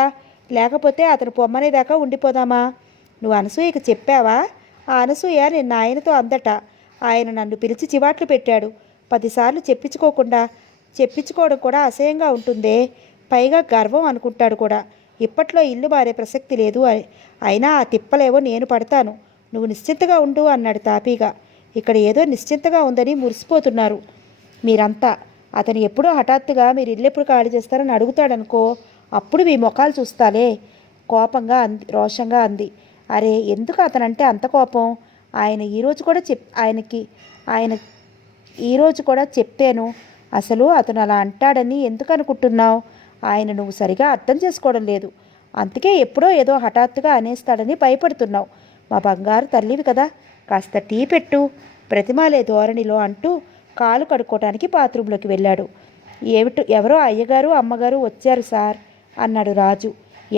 లేకపోతే అతను పొమ్మనేదాకా ఉండిపోదామా? నువ్వు అనసూయకు చెప్పావా? ఆ అనసూయ నిన్న ఆయనతో అందట. ఆయన నన్ను పిలిచి చివాట్లు పెట్టాడు. 10 సార్లు చెప్పించుకోవడం కూడా అసహ్యంగా ఉంటుందే, పైగా గర్వం అనుకుంటాడు కూడా. ఇప్పట్లో ఇల్లు మారే ప్రసక్తి లేదు, అయినా ఆ తిప్పలేవో నేను పడతాను, నువ్వు నిశ్చింతగా ఉండు అన్నాడు తాపీగా. ఇక్కడ ఏదో నిశ్చింతగా ఉందని మురిసిపోతున్నారు మీరంతా. అతను ఎప్పుడో హఠాత్తుగా మీరు ఇల్లు ఎప్పుడు ఖాళీ చేస్తారని అడుగుతాడనుకో, అప్పుడు మీ ముఖాలు చూస్తాలే కోపంగా అంది, రోషంగా అంది. అరే ఎందుకు అతనంటే అంత కోపం? ఆయన ఈరోజు కూడా ఆయన ఈరోజు కూడా చెప్తేను అసలు అతను అలా అంటాడని ఎందుకు అనుకుంటున్నావు? ఆయన నువ్వు సరిగా అర్థం చేసుకోవడం లేదు. అందుకే ఎప్పుడో ఏదో హఠాత్తుగా అనేస్తాడని భయపడుతున్నావు. మా బంగారు తల్లివి కదా, కాస్త టీ పెట్టు ప్రతిమాలే ధోరణిలో అంటూ కాలు కడుక్కోవటానికి బాత్రూంలోకి వెళ్ళాడు. ఎవరో అయ్యగారు అమ్మగారు వచ్చారు సార్ అన్నాడు రాజు.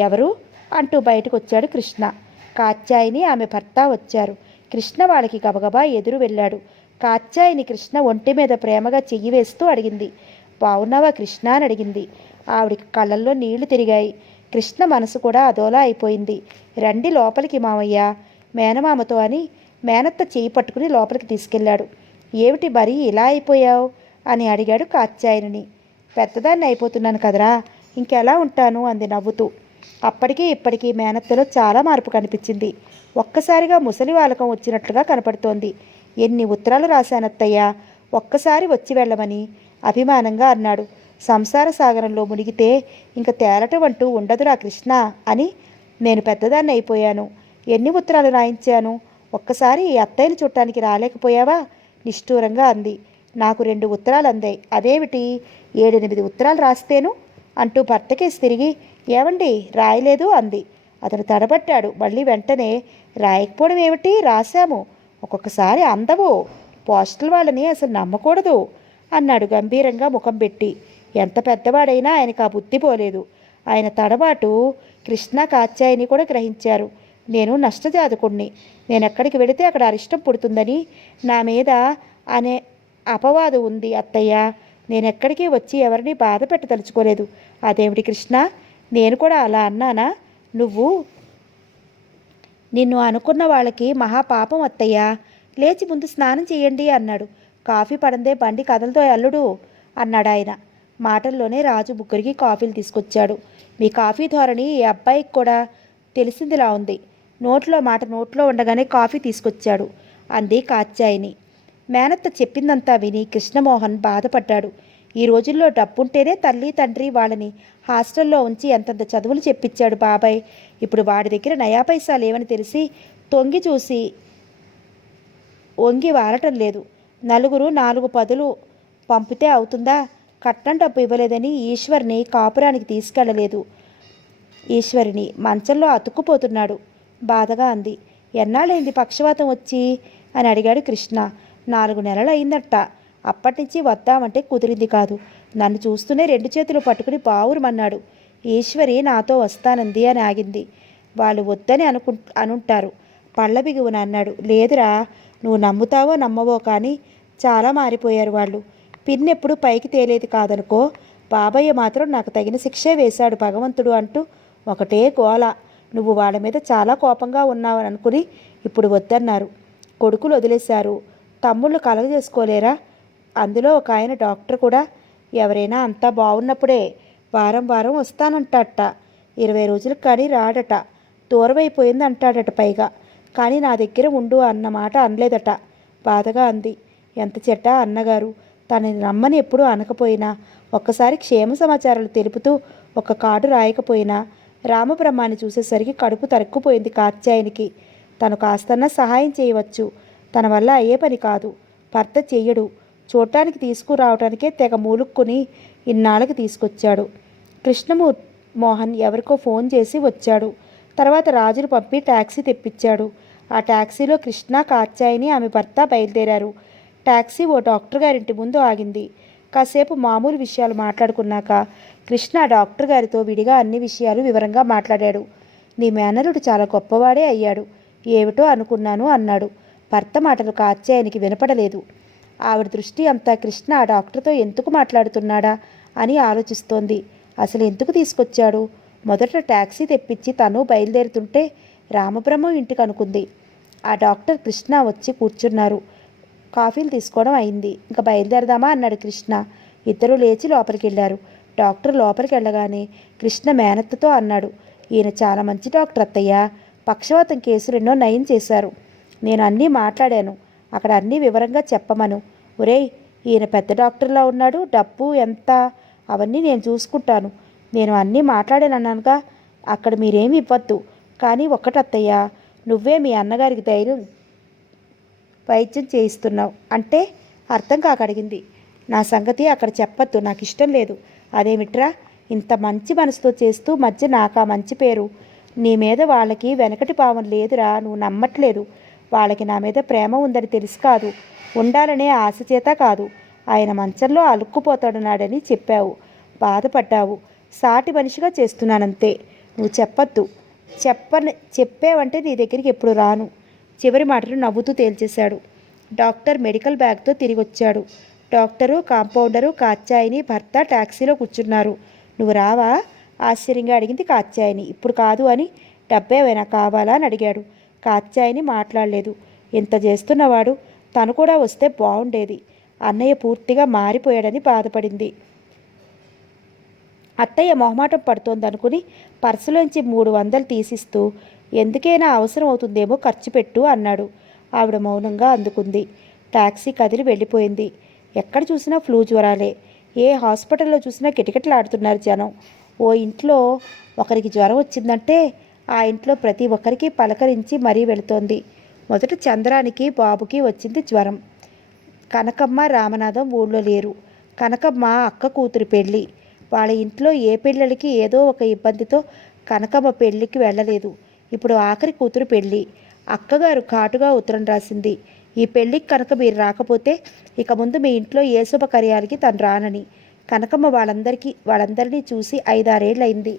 ఎవరు అంటూ బయటకు వచ్చాడు కృష్ణ. కాత్యాయిని ఆమె భర్త వచ్చారు. కృష్ణ వాళ్ళకి గబగబా ఎదురు వెళ్ళాడు. కాత్యాయిని కృష్ణ ఒంటి మీద ప్రేమగా చెయ్యి వేస్తూ అడిగింది. బావున్నావా కృష్ణ అని అడిగింది. ఆవిడికి కళ్ళల్లో నీళ్లు తిరిగాయి. కృష్ణ మనసు కూడా అదోలా అయిపోయింది. రండి లోపలికి మామయ్య మేనమామతో అని మేనత్త చేయి పట్టుకుని లోపలికి తీసుకెళ్ళాడు. ఏమిటి మరీ ఇలా అయిపోయావు అని అడిగాడు కాత్యాయనిని. పెద్దదాన్ని అయిపోతున్నాను కదరా, ఇంకెలా ఉంటాను అంది నవ్వుతూ. అప్పటికీ ఇప్పటికీ మేనత్తలో చాలా మార్పు కనిపించింది. ఒక్కసారిగా ముసలి వాలకం వచ్చినట్లుగా కనపడుతోంది. ఎన్ని ఉత్తరాలు రాశానత్తయ్యా, ఒక్కసారి వచ్చి వెళ్ళమని అభిమానంగా అన్నాడు. సంసార సాగరంలో మునిగితే ఇంక తేలటం అంటూ ఉండదురా కృష్ణ అని నేను పెద్దదాన్ని అయిపోయాను. ఎన్ని ఉత్తరాలు రాయించాను, ఒక్కసారి ఈ అత్తయ్యని చుట్టానికి రాలేకపోయావా నిష్ఠూరంగా అంది. నాకు 2 ఉత్తరాలు అందాయి. అదేమిటి 7-8 ఉత్తరాలు రాస్తేను అంటూ భర్తకేసి తిరిగి ఏమండి రాయలేదు అంది. అతను తడబట్టాడు. మళ్ళీ వెంటనే రాయకపోవడం ఏమిటి, రాశాము, ఒక్కొక్కసారి అందవు, పోస్టల్ వాళ్ళని అసలు నమ్మకూడదు అన్నాడు గంభీరంగా ముఖం పెట్టి. ఎంత పెద్దవాడైనా ఆయనకు ఆ బుద్ధి పోలేదు. ఆయన తడబాటు కృష్ణ కాత్యాయిని కూడా గ్రహించారు. నేను నష్టజాతకుణ్ణి, నేను ఎక్కడికి వెళితే అక్కడ అరిష్టం పుడుతుందని నా మీద అనే అపవాదు ఉంది అత్తయ్య. నేను ఎక్కడికి వచ్చి ఎవరిని బాధ పెట్టదలుచుకోలేదు. అదేమిటి కృష్ణ, నేను కూడా అలా అన్నానా? నిన్ను అనుకున్న వాళ్ళకి మహాపాపం అత్తయ్య. లేచి ముందు స్నానం చేయండి అన్నాడు. కాఫీ పడందే బండి కదలతో అల్లుడు అన్నాడు ఆయన. మాటల్లోనే రాజు ముగ్గురికి కాఫీలు తీసుకొచ్చాడు. మీ కాఫీ ధోరణి ఈ అబ్బాయికి కూడా తెలిసిందిలా ఉంది. నోట్లో మాట నోట్లో ఉండగానే కాఫీ తీసుకొచ్చాడు అంది కాత్యాయిని. మేనత్త చెప్పిందంతా విని కృష్ణమోహన్ బాధపడ్డాడు. ఈ రోజుల్లో డబ్బుంటేనే తల్లి తండ్రి వాళ్ళని హాస్టల్లో ఉంచి ఎంతంత చదువులు చెప్పించాడు బాబాయ్. ఇప్పుడు వాడి దగ్గర నయా పైసా లేవని తెలిసి తొంగి చూసి వంగి వారటం లేదు. నలుగురు 4 పదులు పంపితే అవుతుందా? కట్నం డబ్బు ఇవ్వలేదని ఈశ్వర్ని కాపురానికి తీసుకెళ్ళలేదు. ఈశ్వరిని మంచంలో అతుక్కుపోతున్నాడు బాధగా అంది. ఎన్నాళ్ళైంది పక్షవాతం వచ్చి అని అడిగాడు కృష్ణ. 4 నెలలు అయిందట. అప్పటినుంచి వద్దామంటే కుదిరింది కాదు. నన్ను చూస్తూనే 2 చేతులు పట్టుకుని బావురమన్నాడు. ఈశ్వరి నాతో వస్తానంది అని ఆగింది. వాళ్ళు వద్దని అనుంటారు పళ్ళ బిగువున అన్నాడు. లేదురా, నువ్వు నమ్ముతావో నమ్మవో కానీ చాలా మారిపోయారు వాళ్ళు. పిన్నెప్పుడు పైకి తేలేది కాదనుకో. బాబయ్య మాత్రం నాకు తగిన శిక్షే వేశాడు భగవంతుడు అంటూ ఒకటే గోల. నువ్వు వాళ్ళ మీద చాలా కోపంగా ఉన్నావని అనుకుని ఇప్పుడు వద్దన్నారు. కొడుకులు వదిలేశారు, తమ్ముళ్ళు కలగజేసుకోలేరా? అందులో ఒక ఆయన డాక్టర్ కూడా. ఎవరైనా అంతా బాగున్నప్పుడే వారం వారం వస్తానంటాడట. 20 రోజులకు కానీ రాడట. దూరమైపోయింది అంటాడట పైగా. కానీ నా దగ్గర ఉండు అన్న మాట అనలేదట బాధగా అంది. ఎంత చెడ్డ అన్నగారు. తనని రమ్మని ఎప్పుడూ అనకపోయినా, ఒక్కసారి క్షేమ సమాచారాలు తెలుపుతూ ఒక కార్డు రాయకపోయినా రామబ్రహ్మాన్ని చూసేసరికి కడుపు తరుక్కుపోయింది కాత్యాయనికి. తను కాస్తన్నా సహాయం చేయవచ్చు, తన వల్ల అయ్యే పని కాదు. భర్త చెయ్యడు. చూడటానికి తీసుకురావటానికే తెగ మూలుక్కుని ఇన్నాళ్ళకి తీసుకొచ్చాడు. కృష్ణమోహన్ ఎవరికో ఫోన్ చేసి వచ్చాడు. తర్వాత రాజును పంపి ట్యాక్సీ తెప్పించాడు. ఆ ట్యాక్సీలో కృష్ణ కాత్యాయిని ఆమె భర్త బయలుదేరారు. ట్యాక్సీ ఓ డాక్టర్ గారింటి ముందు ఆగింది. కాసేపు మామూలు విషయాలు మాట్లాడుకున్నాక కృష్ణ డాక్టర్ గారితో విడిగా అన్ని విషయాలు వివరంగా మాట్లాడాడు. నీ మేనరుడు చాలా గొప్పవాడే అయ్యాడు. ఏమిటో అనుకున్నాను అన్నాడు. భర్త మాటలు కాత్యాయనికి వినపడలేదు. ఆవిడ దృష్టి అంతా కృష్ణ ఆ డాక్టర్తో ఎందుకు మాట్లాడుతున్నాడా అని ఆలోచిస్తోంది. అసలు ఎందుకు తీసుకొచ్చాడు? మొదట ట్యాక్సీ తెప్పించి తను బయలుదేరుతుంటే రామబ్రహ్మం ఇంటికి అనుకుంది. ఆ డాక్టర్ కృష్ణ వచ్చి కూర్చున్నారు. కాఫీలు తీసుకోవడం అయింది. ఇంకా బయలుదేరదామా అన్నాడు కృష్ణ. ఇద్దరూ లేచి లోపలికి వెళ్ళారు. డాక్టర్ లోపలికి వెళ్ళగానే కృష్ణ మేనత్తతో అన్నాడు. ఈయన చాలా మంచి డాక్టర్ అత్తయ్య. పక్షవాతం కేసులు ఎన్నో నయం చేశారు. నేను అన్నీ మాట్లాడాను. అక్కడ అన్నీ వివరంగా చెప్పమను. ఒరేయ్, ఈయన పెద్ద డాక్టర్లా ఉన్నాడు, డబ్బు ఎంత అవన్నీ నేను చూసుకుంటాను, నేను అన్నీ మాట్లాడానన్నానుగా, అక్కడ మీరేమి ఇవ్వద్దు. కానీ ఒక్కటత్తయ్య, నువ్వే మీ అన్నగారికి ధైర్యం వైద్యం చేయిస్తున్నావు అంటే అర్థం కాక అడిగింది. నా సంగతి అక్కడ చెప్పొద్దు, నాకు ఇష్టం లేదు. అదేమిట్రా, ఇంత మంచి మనసుతో చేస్తూ మధ్య నాకా మంచి పేరు. నీ మీద వాళ్ళకి వెనకటి భావం లేదురా, నువ్వు నమ్మట్లేదు. వాళ్ళకి నా మీద ప్రేమ ఉందని తెలుసు కాదు, ఉండాలనే ఆశ చేత కాదు. ఆయన మంచంలో అలుక్కుపోతాడున్నాడని చెప్పావు, బాధపడ్డావు. సాటి మనిషిగా చేస్తున్నానంతే, నువ్వు చెప్పొద్దు. చెప్పేవంటే నీ దగ్గరికి ఎప్పుడు రాను. చివరి మాటలు నవ్వుతూ తేల్చేశాడు. డాక్టర్ మెడికల్ బ్యాగ్తో తిరిగి వచ్చాడు. డాక్టరు, కాంపౌండరు, కాత్యాయిని భర్త ట్యాక్సీలో కూర్చున్నారు. నువ్వు రావా? ఆశ్చర్యంగా అడిగింది కాత్యాయిని. ఇప్పుడు కాదు అని. డబ్బేమైనా కావాలా అని అడిగాడు. కాత్యాయిని మాట్లాడలేదు. ఇంత చేస్తున్నవాడు తను కూడా వస్తే బాగుండేది. అన్నయ్య పూర్తిగా మారిపోయాడని బాధపడింది. అత్తయ్య మొహమాటం పడుతోందనుకుని పర్సులోంచి 300 తీసిస్తూ, ఎందుకైనా అవసరం అవుతుందేమో ఖర్చు పెట్టు అన్నాడు. ఆవిడ మౌనంగా అందుకుంది. టాక్సీ కదిలి వెళ్ళిపోయింది. ఎక్కడ చూసినా ఫ్లూ జ్వరాలే. ఏ హాస్పిటల్లో చూసినా కిటకిటలాడుతున్నారు జనం. ఓ ఇంట్లో ఒకరికి జ్వరం వచ్చిందంటే ఆ ఇంట్లో ప్రతి ఒక్కరికి పలకరించి మరీ వెళుతోంది. మొదట చంద్రానికి బాబుకి వచ్చింది జ్వరం. కనకమ్మ, రామనాథం ఊళ్ళో లేరు. కనకమ్మ అక్క కూతురు పెళ్ళి. వాళ్ళ ఇంట్లో ఏ పిల్లలకి ఏదో ఒక ఇబ్బందితో కనకమ్మ పెళ్ళికి వెళ్ళలేదు. ఇప్పుడు ఆఖరి కూతురు పెళ్ళి. అక్కగారు ఘాటుగా ఉత్తరం రాసింది. ఈ పెళ్ళికి కనుక మీరు రాకపోతే ఇక ముందు మీ ఇంట్లో ఏ శుభకార్యాలకి తను రానని. కనకమ్మ వాళ్ళందరినీ చూసి 5-6 ఏళ్ళయింది.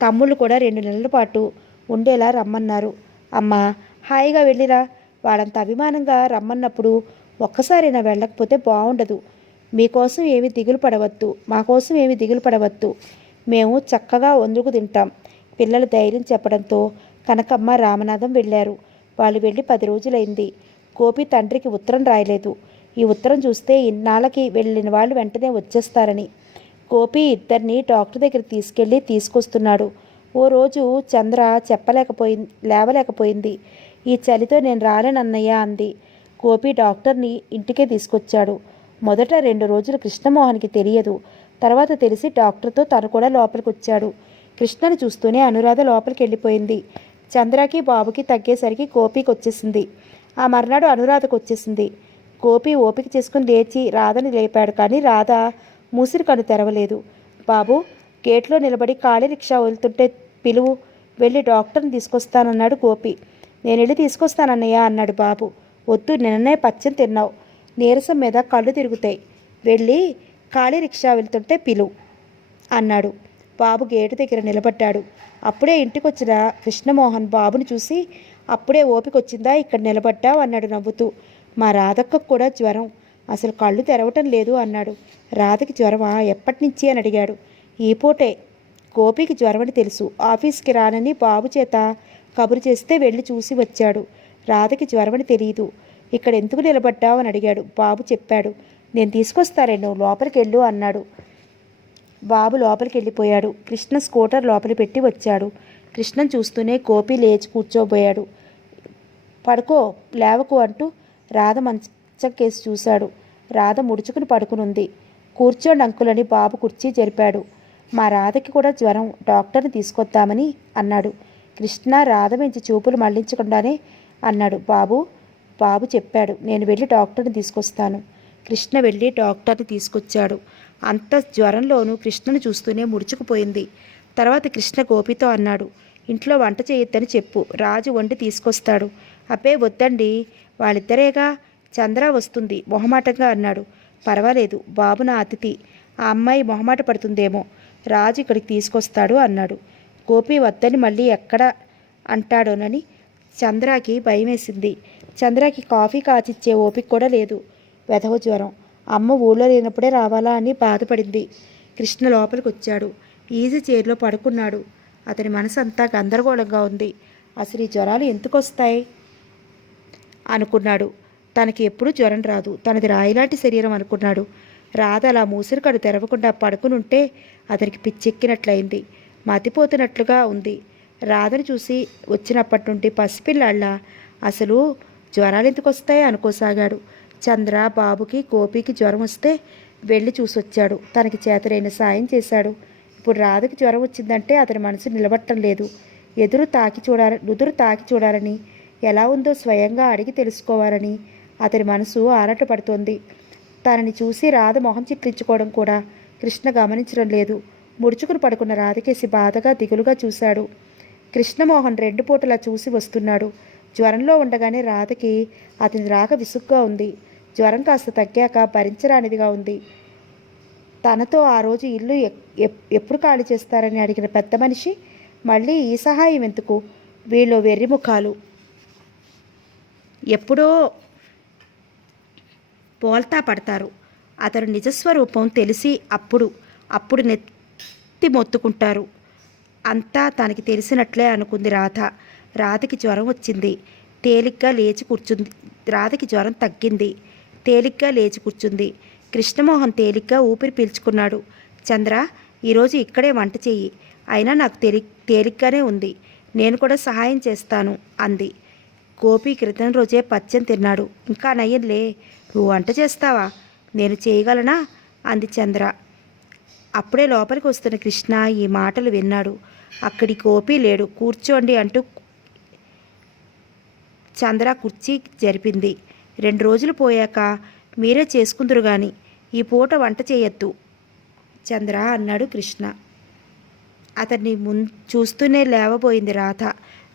తమ్ముళ్ళు కూడా 2 నెలల పాటు ఉండేలా రమ్మన్నారు. అమ్మా, హాయిగా వెళ్ళిరా. వాళ్ళంత అభిమానంగా రమ్మన్నప్పుడు ఒక్కసారైనా వెళ్ళకపోతే బాగుండదు. మీకోసం ఏమి దిగులు పడవద్దు, మా కోసం ఏమి దిగులు పడవద్దు. మేము చక్కగా వండుకు తింటాం. పిల్లలు ధైర్యం చెప్పడంతో కనకమ్మ, రామనాథం వెళ్ళారు. వాళ్ళు వెళ్ళి 10 రోజులైంది. గోపి తండ్రికి ఉత్తరం రాయలేదు. ఈ ఉత్తరం చూస్తే ఇన్నాళ్ళకి వెళ్ళిన వాళ్ళు వెంటనే వచ్చేస్తారని. గోపి ఇద్దరిని డాక్టర్ దగ్గర తీసుకొస్తున్నాడు. ఓ రోజు చంద్ర లేవలేకపోయింది. ఈ చలితో నేను రాలేనన్నయ్య అంది. గోపి డాక్టర్ని ఇంటికే తీసుకొచ్చాడు. మొదట 2 రోజులు కృష్ణమోహన్కి తెలియదు. తర్వాత తెలిసి డాక్టర్తో తను కూడా లోపలికి వచ్చాడు. కృష్ణని చూస్తూనే అనురాధ లోపలికి వెళ్ళిపోయింది. చంద్రకి బాబుకి తగ్గేసరికి గోపికి వచ్చేసింది. ఆ మర్నాడు అనురాధకు వచ్చేసింది. గోపి ఓపిక చేసుకుని లేచి రాధని లేపాడు. కానీ రాధ మూసిరి కన్ను తెరవలేదు. బాబు, గేట్లో నిలబడి ఖాళీ రిక్షా వెళ్తుంటే పిలువు, వెళ్ళి డాక్టర్ని తీసుకొస్తానన్నాడు గోపి. నేను వెళ్ళి తీసుకొస్తానన్నయ్య అన్నాడు బాబు. వద్దు, నిన్ననే పచ్చని తిన్నావు, నీరసం మీద కళ్ళు తిరుగుతాయి, వెళ్ళి ఖాళీ రిక్షా వెళ్తుంటే పిలువు అన్నాడు. బాబు గేటు దగ్గర నిలబడ్డాడు. అప్పుడే ఇంటికొచ్చిన కృష్ణమోహన్ బాబుని చూసి, అప్పుడే ఓపికొచ్చిందా, ఇక్కడ నిలబడ్డావు అన్నాడు నవ్వుతూ. మా రాధక్కకు కూడా జ్వరం, అసలు కళ్ళు తెరవటం లేదు అన్నాడు. రాధకి జ్వరమా, ఎప్పటినుంచి అని అడిగాడు. ఈ పూటే. గోపికి జ్వరమని తెలుసు. ఆఫీస్కి రానని బాబు చేత కబురు చేస్తే వెళ్ళి చూసి వచ్చాడు. రాధకి జ్వరమని తెలియదు. ఇక్కడ ఎందుకు నిలబడ్డావు అని అడిగాడు. బాబు చెప్పాడు. నేను తీసుకొస్తారే, నువ్వు లోపలికి వెళ్ళు అన్నాడు. బాబు లోపలికి వెళ్ళిపోయాడు. కృష్ణ స్కూటర్ లోపలి పెట్టి వచ్చాడు. కృష్ణను చూస్తూనే గోపి లేచి కూర్చోబోయాడు. పడుకో, లేవకు అంటూ రాధ మంచం కేసి చూశాడు. రాధ ముడుచుకుని పడుకునుంది. కూర్చోండి అంకులని బాబు కుర్చీ జరిపాడు. మా రాధకి కూడా జ్వరం, డాక్టర్ని తీసుకొద్దామని అన్నాడు. కృష్ణ రాధ మించి చూపులు మళ్లించకుండానే అన్నాడు. బాబు చెప్పాడు, నేను వెళ్ళి డాక్టర్ని తీసుకొస్తాను. కృష్ణ వెళ్ళి డాక్టర్ని తీసుకొచ్చాడు. అంత జ్వరంలోనూ కృష్ణను చూస్తూనే ముడుచుకుపోయింది. తర్వాత కృష్ణ గోపితో అన్నాడు, ఇంట్లో వంట చేయొద్దని చెప్పు, రాజు వండి తీసుకొస్తాడు. అబ్బే వద్దండి, వాళ్ళిద్దరేగా, చంద్ర వస్తుంది మొహమాటంగా అన్నాడు. పర్వాలేదు, బాబు నా అతిథి, ఆ అమ్మాయి మొహమాట పడుతుందేమో, రాజు ఇక్కడికి తీసుకొస్తాడు అన్నాడు. గోపి వద్దని మళ్ళీ ఎక్కడ అంటాడోనని చంద్రకి భయమేసింది. చంద్రకి కాఫీ కాచిచ్చే ఓపిక కూడా లేదు. వెధవ జ్వరం, అమ్మ ఊళ్ళో లేనప్పుడే రావాలా అని బాధపడింది. కృష్ణ లోపలికి వచ్చాడు. ఈజీ చైర్లో పడుకున్నాడు. అతని మనసు అంతా గందరగోళంగా ఉంది. అసలు ఈ జ్వరాలు ఎందుకు వస్తాయి అనుకున్నాడు. తనకి ఎప్పుడూ జ్వరం రాదు, తనది రాయిలాంటి శరీరం అనుకున్నాడు. రాధ అలా మూసిరికడు తెరవకుండా పడుకునుంటే అతనికి పిచ్చెక్కినట్లయింది. మతిపోతున్నట్లుగా ఉంది. రాధను చూసి వచ్చినప్పటి నుండి పసిపిల్లాళ్ళ అసలు జ్వరాలు ఎందుకు వస్తాయి అనుకోసాగాడు. చంద్ర బాబుకి గోపికి జ్వరం వస్తే వెళ్ళి చూసొచ్చాడు. తనకి చేతనైన సాయం చేశాడు. ఇప్పుడు రాధకి జ్వరం వచ్చిందంటే అతని మనసు నిలబట్టం లేదు. నుదురు తాకి చూడాలని, ఎలా ఉందో స్వయంగా అడిగి తెలుసుకోవాలని అతని మనసు ఆరాటపడుతోంది. తనని చూసి రాధ మొహం చిట్లించుకోవడం కూడా కృష్ణ గమనించడం లేదు. ముడుచుకుని పడుకున్న రాధకేసి బాధగా దిగులుగా చూశాడు. కృష్ణమోహన్ 2 పూటలా చూసి వస్తున్నాడు. జ్వరంలో ఉండగానే రాధకి అతని రాక విసుగ్గా ఉంది. జ్వరం కాస్త తగ్గాక భరించరానిదిగా ఉంది. తనతో ఆ రోజు ఇల్లు ఎప్పుడు ఖాళీ చేస్తారని అడిగిన పెద్ద మనిషి మళ్ళీ ఈ సహాయం ఎందుకు? వీళ్ళు వెర్రిముఖాలు ఎప్పుడో పోల్తా పడతారు. అతను నిజస్వరూపం తెలిసి అప్పుడు నెత్తి మొత్తుకుంటారు. అంతా తనకి తెలిసినట్లే అనుకుంది రాధ. రాధకి జ్వరం వచ్చింది. రాధకి జ్వరం తగ్గింది. తేలిగ్గా లేచి కూర్చుంది. కృష్ణమోహన్ తేలిగ్గా ఊపిరి పీల్చుకున్నాడు. చంద్ర, ఈరోజు ఇక్కడే వంట చెయ్యి. అయినా నాకు తేలిగ్గానే ఉంది. నేను కూడా సహాయం చేస్తాను అంది. గోపి క్రితం రోజే పచ్చని తిన్నాడు. ఇంకా నయ్యంలే, నువ్వు వంట చేస్తావా? నేను చేయగలనా అంది చంద్ర. అప్పుడే లోపలికి వస్తున్న కృష్ణ ఈ మాటలు విన్నాడు. అక్కడి గోపి లేడు. కూర్చోండి అంటూ చంద్ర కుర్చీ జరిపింది. 2 రోజులు పోయాక మీరే చేసుకుందురు గాని ఈ పూట వంట చేయొద్దు చంద్ర అన్నాడు కృష్ణ. అతన్ని చూస్తూనే లేవబోయింది రాధ.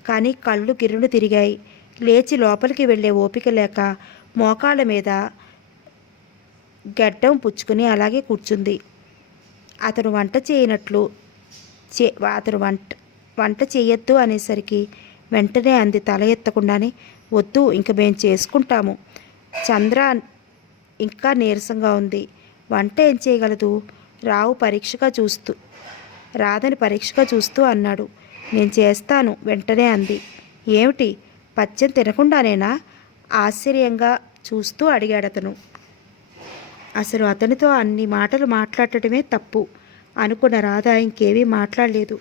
కానీ కళ్ళు గిర్రును తిరిగాయి. లేచి లోపలికి వెళ్ళే ఓపిక లేక మోకాళ్ళ మీద గడ్డం పుచ్చుకుని అలాగే కూర్చుంది. అతను వంట చేయొద్దు అనేసరికి వెంటనే అంది తల ఎత్తకుండానే, వద్దు, ఇంక మేము చేసుకుంటాము. చంద్ర ఇంకా నీరసంగా ఉంది. వంట ఏం చేయగలదు? రాధని పరీక్షగా చూస్తూ అన్నాడు. నేను చేస్తాను వెంటనే అంది. ఏమిటి, పచ్చని తినకుండానేనా? ఆశ్చర్యంగా చూస్తూ అడిగాడతను. అసలు అతనితో అన్ని మాటలు మాట్లాడటమే తప్పు అనుకున్న రాధ ఇంకేమీ మాట్లాడలేదు.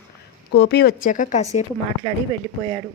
గోపి వచ్చాక కాసేపు మాట్లాడి వెళ్ళిపోయాడు.